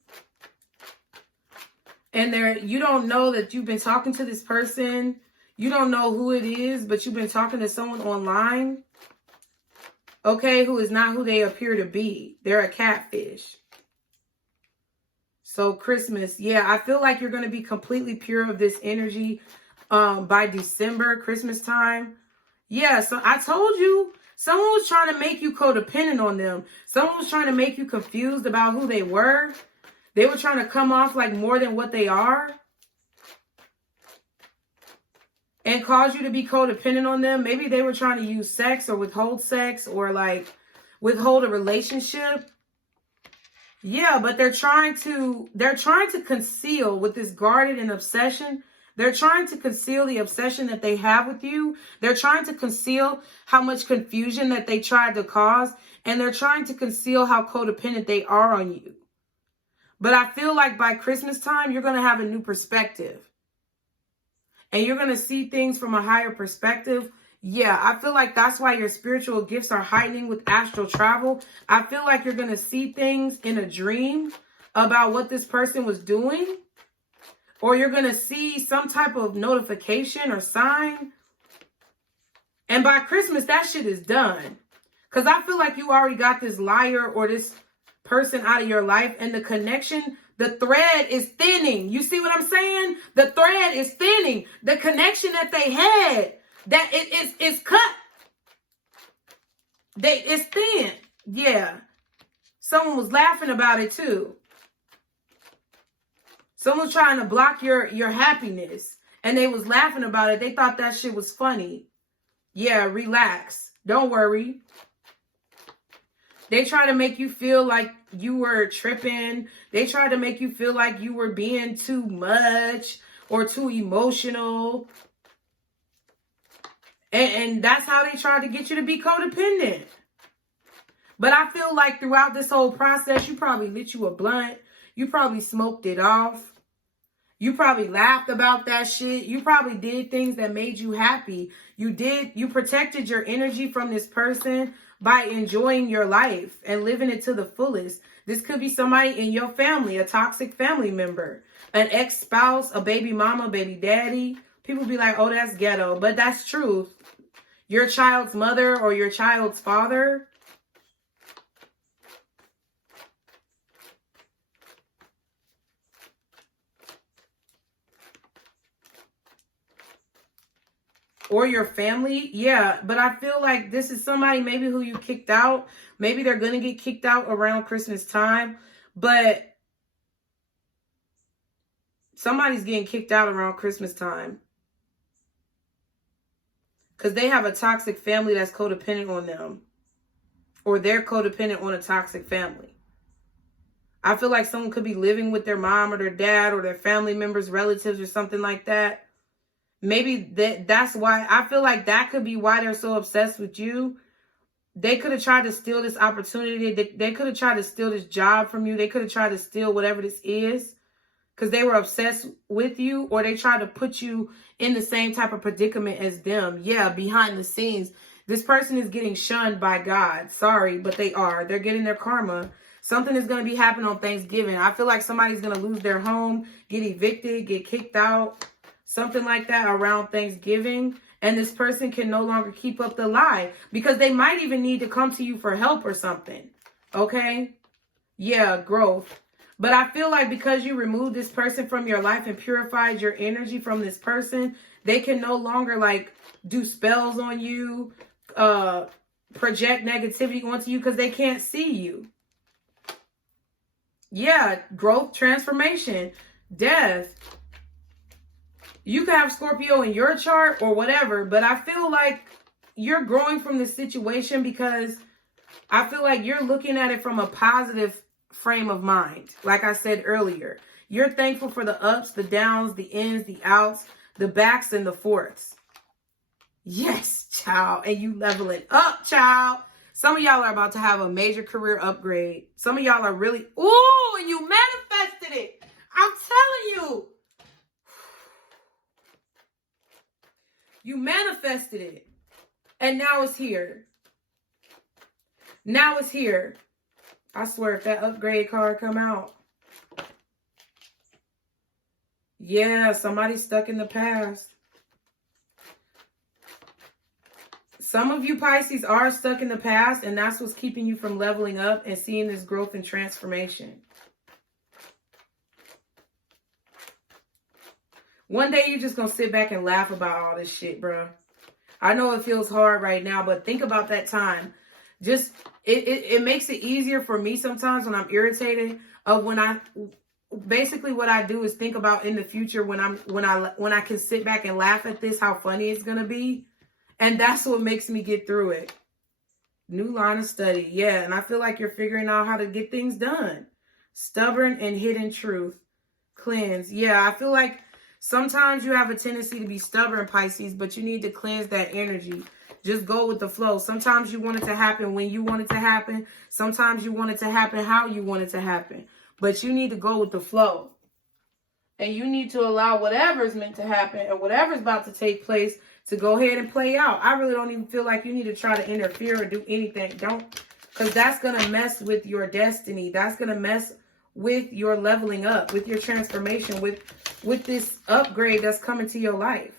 And you don't know that you've been talking to this person. You don't know who it is, but you've been talking to someone online. Okay, who is not who they appear to be. They're a catfish. So Christmas, yeah, I feel like you're going to be completely pure of this energy by December, Christmas time. Yeah, so I told you, someone was trying to make you codependent on them. Someone was trying to make you confused about who they were. They were trying to come off like more than what they are. And cause you to be codependent on them. Maybe they were trying to use sex or withhold sex or like withhold a relationship. Yeah, but they're trying to conceal with this guarded and obsession. They're trying to conceal the obsession that they have with you. They're trying to conceal how much confusion that they tried to cause. And they're trying to conceal how codependent they are on you. But I feel like by Christmas time, you're going to have a new perspective. And you're going to see things from a higher perspective. Yeah, I feel like that's why your spiritual gifts are heightening with astral travel. I feel like you're going to see things in a dream about what this person was doing. Or you're going to see some type of notification or sign. And by Christmas, that shit is done. Because I feel like you already got this liar or this person out of your life. And the connection, the thread is thinning. You see what I'm saying? The thread is thinning. The connection that they had, that it's cut. It's thin. Yeah. Someone was laughing about it too. Someone's trying to block your happiness. And they was laughing about it. They thought that shit was funny. Yeah, relax. Don't worry. They try to make you feel like you were tripping. They try to make you feel like you were being too much or too emotional. And that's how they tried to get you to be codependent. But I feel like throughout this whole process, you probably lit you a blunt. You probably smoked it off. You probably laughed about that shit. You probably did things that made you happy. You protected your energy from this person by enjoying your life and living it to the fullest. This could be somebody in your family, a toxic family member, an ex-spouse, a baby mama, baby daddy. People be like, oh, that's ghetto, but that's truth. Your child's mother or your child's father. Or your family. Yeah, but I feel like this is somebody maybe who you kicked out. Maybe they're going to get kicked out around Christmas time. But somebody's getting kicked out around Christmas time. Because they have a toxic family that's codependent on them. Or they're codependent on a toxic family. I feel like someone could be living with their mom or their dad or their family members, relatives or something like that. Maybe that's why I feel like that could be why they're so obsessed with you. They could have tried to steal this opportunity. They could have tried to steal this job from you. They could have tried to steal whatever this is because they were obsessed with you, or they tried to put you in the same type of predicament as them. Yeah, behind the scenes, this person is getting shunned by God. Sorry, but they are. They're getting their karma. Something is going to be happening on Thanksgiving. I feel like somebody's going to lose their home, get evicted, get kicked out. Something like that around Thanksgiving. And this person can no longer keep up the lie. Because they might even need to come to you for help or something. Okay? Yeah, growth. But I feel like because you removed this person from your life and purified your energy from this person, they can no longer like do spells on you, project negativity onto you because they can't see you. Yeah, growth, transformation, death. You can have Scorpio in your chart or whatever, but I feel like you're growing from this situation because I feel like you're looking at it from a positive frame of mind. Like I said earlier, you're thankful for the ups, the downs, the ins, the outs, the backs, and the forths. Yes, child. And you leveling up, child. Some of y'all are about to have a major career upgrade. Some of y'all are really, ooh, and you manifested it. I'm telling you. You manifested it. And now it's here. Now it's here. I swear if that upgrade card come out. Yeah, somebody's stuck in the past. Some of you Pisces are stuck in the past, and that's what's keeping you from leveling up and seeing this growth and transformation. One day you're just going to sit back and laugh about all this shit, bro. I know it feels hard right now, but think about that time. Just, it makes it easier for me sometimes when I'm irritated of basically what I do is think about in the future when I can sit back and laugh at this, how funny it's going to be. And that's what makes me get through it. New line of study. Yeah, and I feel like you're figuring out how to get things done. Stubborn and hidden truth. Cleanse. Yeah, I feel like sometimes you have a tendency to be stubborn, Pisces, but you need to cleanse that energy. Just go with the flow. Sometimes you want it to happen when you want it to happen. Sometimes you want it to happen how you want it to happen. But you need to go with the flow. And you need to allow whatever's meant to happen and whatever's about to take place to go ahead and play out. I really don't even feel like you need to try to interfere or do anything. Don't, because that's going to mess with your destiny. That's going to mess with your leveling up, with your transformation, with this upgrade that's coming to your life.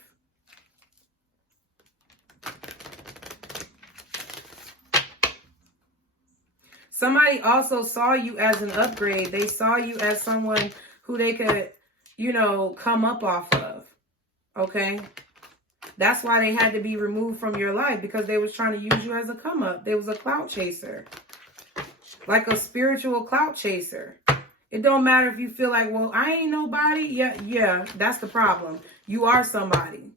Somebody also saw you as an upgrade. They saw you as someone who they could, you know, come up off of. Okay? That's why they had to be removed from your life, because they was trying to use you as a come up. They was a clout chaser. Like a spiritual clout chaser. It don't matter if you feel like, well, I ain't nobody. Yeah, that's the problem. You are somebody.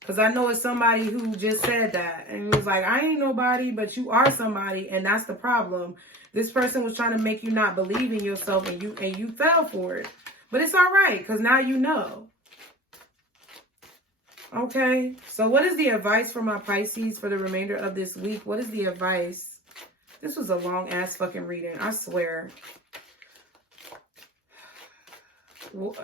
Because I know it's somebody who just said that. And he was like, I ain't nobody, but you are somebody. And that's the problem. This person was trying to make you not believe in yourself, and you fell for it. But it's all right, because now you know. Okay. So what is the advice for my Pisces for the remainder of this week? What is the advice? This was a long ass fucking reading. I swear.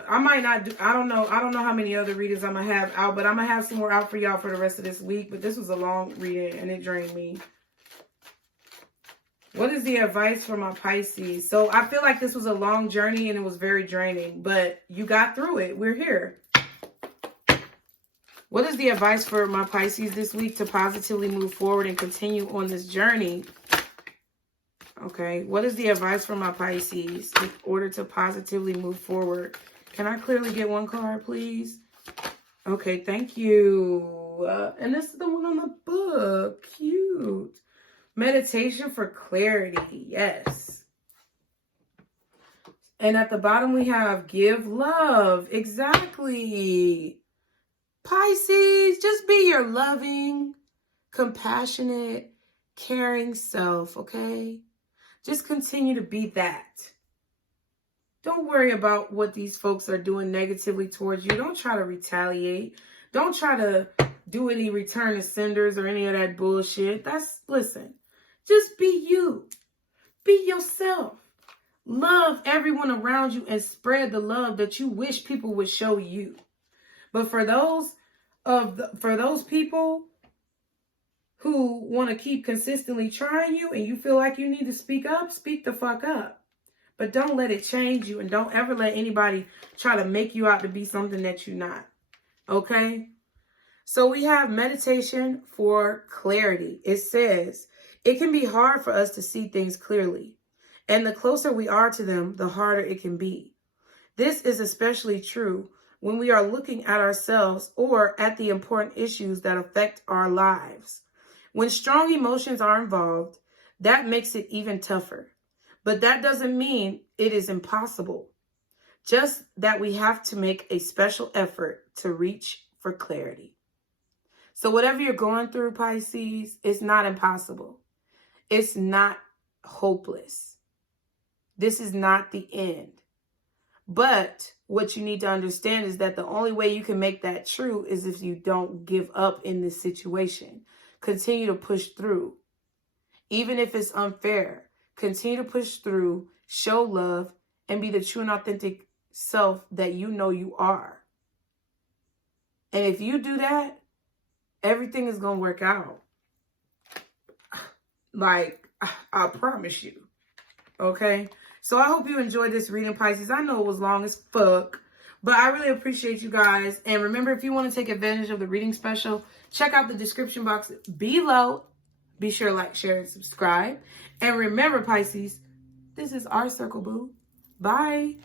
I might not do, I don't know how many other readings I'm going to have out, but I'm going to have some more out for y'all for the rest of this week. But this was a long reading and it drained me. What is the advice for my Pisces? So I feel like this was a long journey and it was very draining, but you got through it. We're here. What is the advice for my Pisces this week to positively move forward and continue on this journey? Okay, what is the advice for my Pisces in order to positively move forward? Can I clearly get one card, please? Okay, thank you. And this is the one on the book. Cute. Meditation for clarity. Yes. And at the bottom we have give love. Exactly. Pisces, just be your loving, compassionate, caring self, okay? Just continue to be that. Don't worry about what these folks are doing negatively towards you. Don't try to retaliate. Don't try to do any return to senders or any of that bullshit. Listen, just be you. Be yourself. Love everyone around you and spread the love that you wish people would show you. But for those people who want to keep consistently trying you and you feel like you need to speak up, speak the fuck up. But don't let it change you, and don't ever let anybody try to make you out to be something that you're not. Okay? So we have meditation for clarity. It says, It can be hard for us to see things clearly, and the closer we are to them, the harder it can be. This is especially true when we are looking at ourselves or at the important issues that affect our lives. When strong emotions are involved, that makes it even tougher. But that doesn't mean it is impossible. Just that we have to make a special effort to reach for clarity. So whatever you're going through, Pisces, it's not impossible. It's not hopeless. This is not the end. But what you need to understand is that the only way you can make that true is if you don't give up in this situation. Continue to push through. Even if it's unfair, continue to push through, show love, and be the true and authentic self that you know you are. And if you do that, everything is going to work out. Like, I promise you. Okay? So I hope you enjoyed this reading, Pisces. I know it was long as fuck, but I really appreciate you guys. And remember, if you want to take advantage of the reading special, check out the description box below. Be sure to like, share, and subscribe. And remember, Pisces, this is our circle, boo. Bye.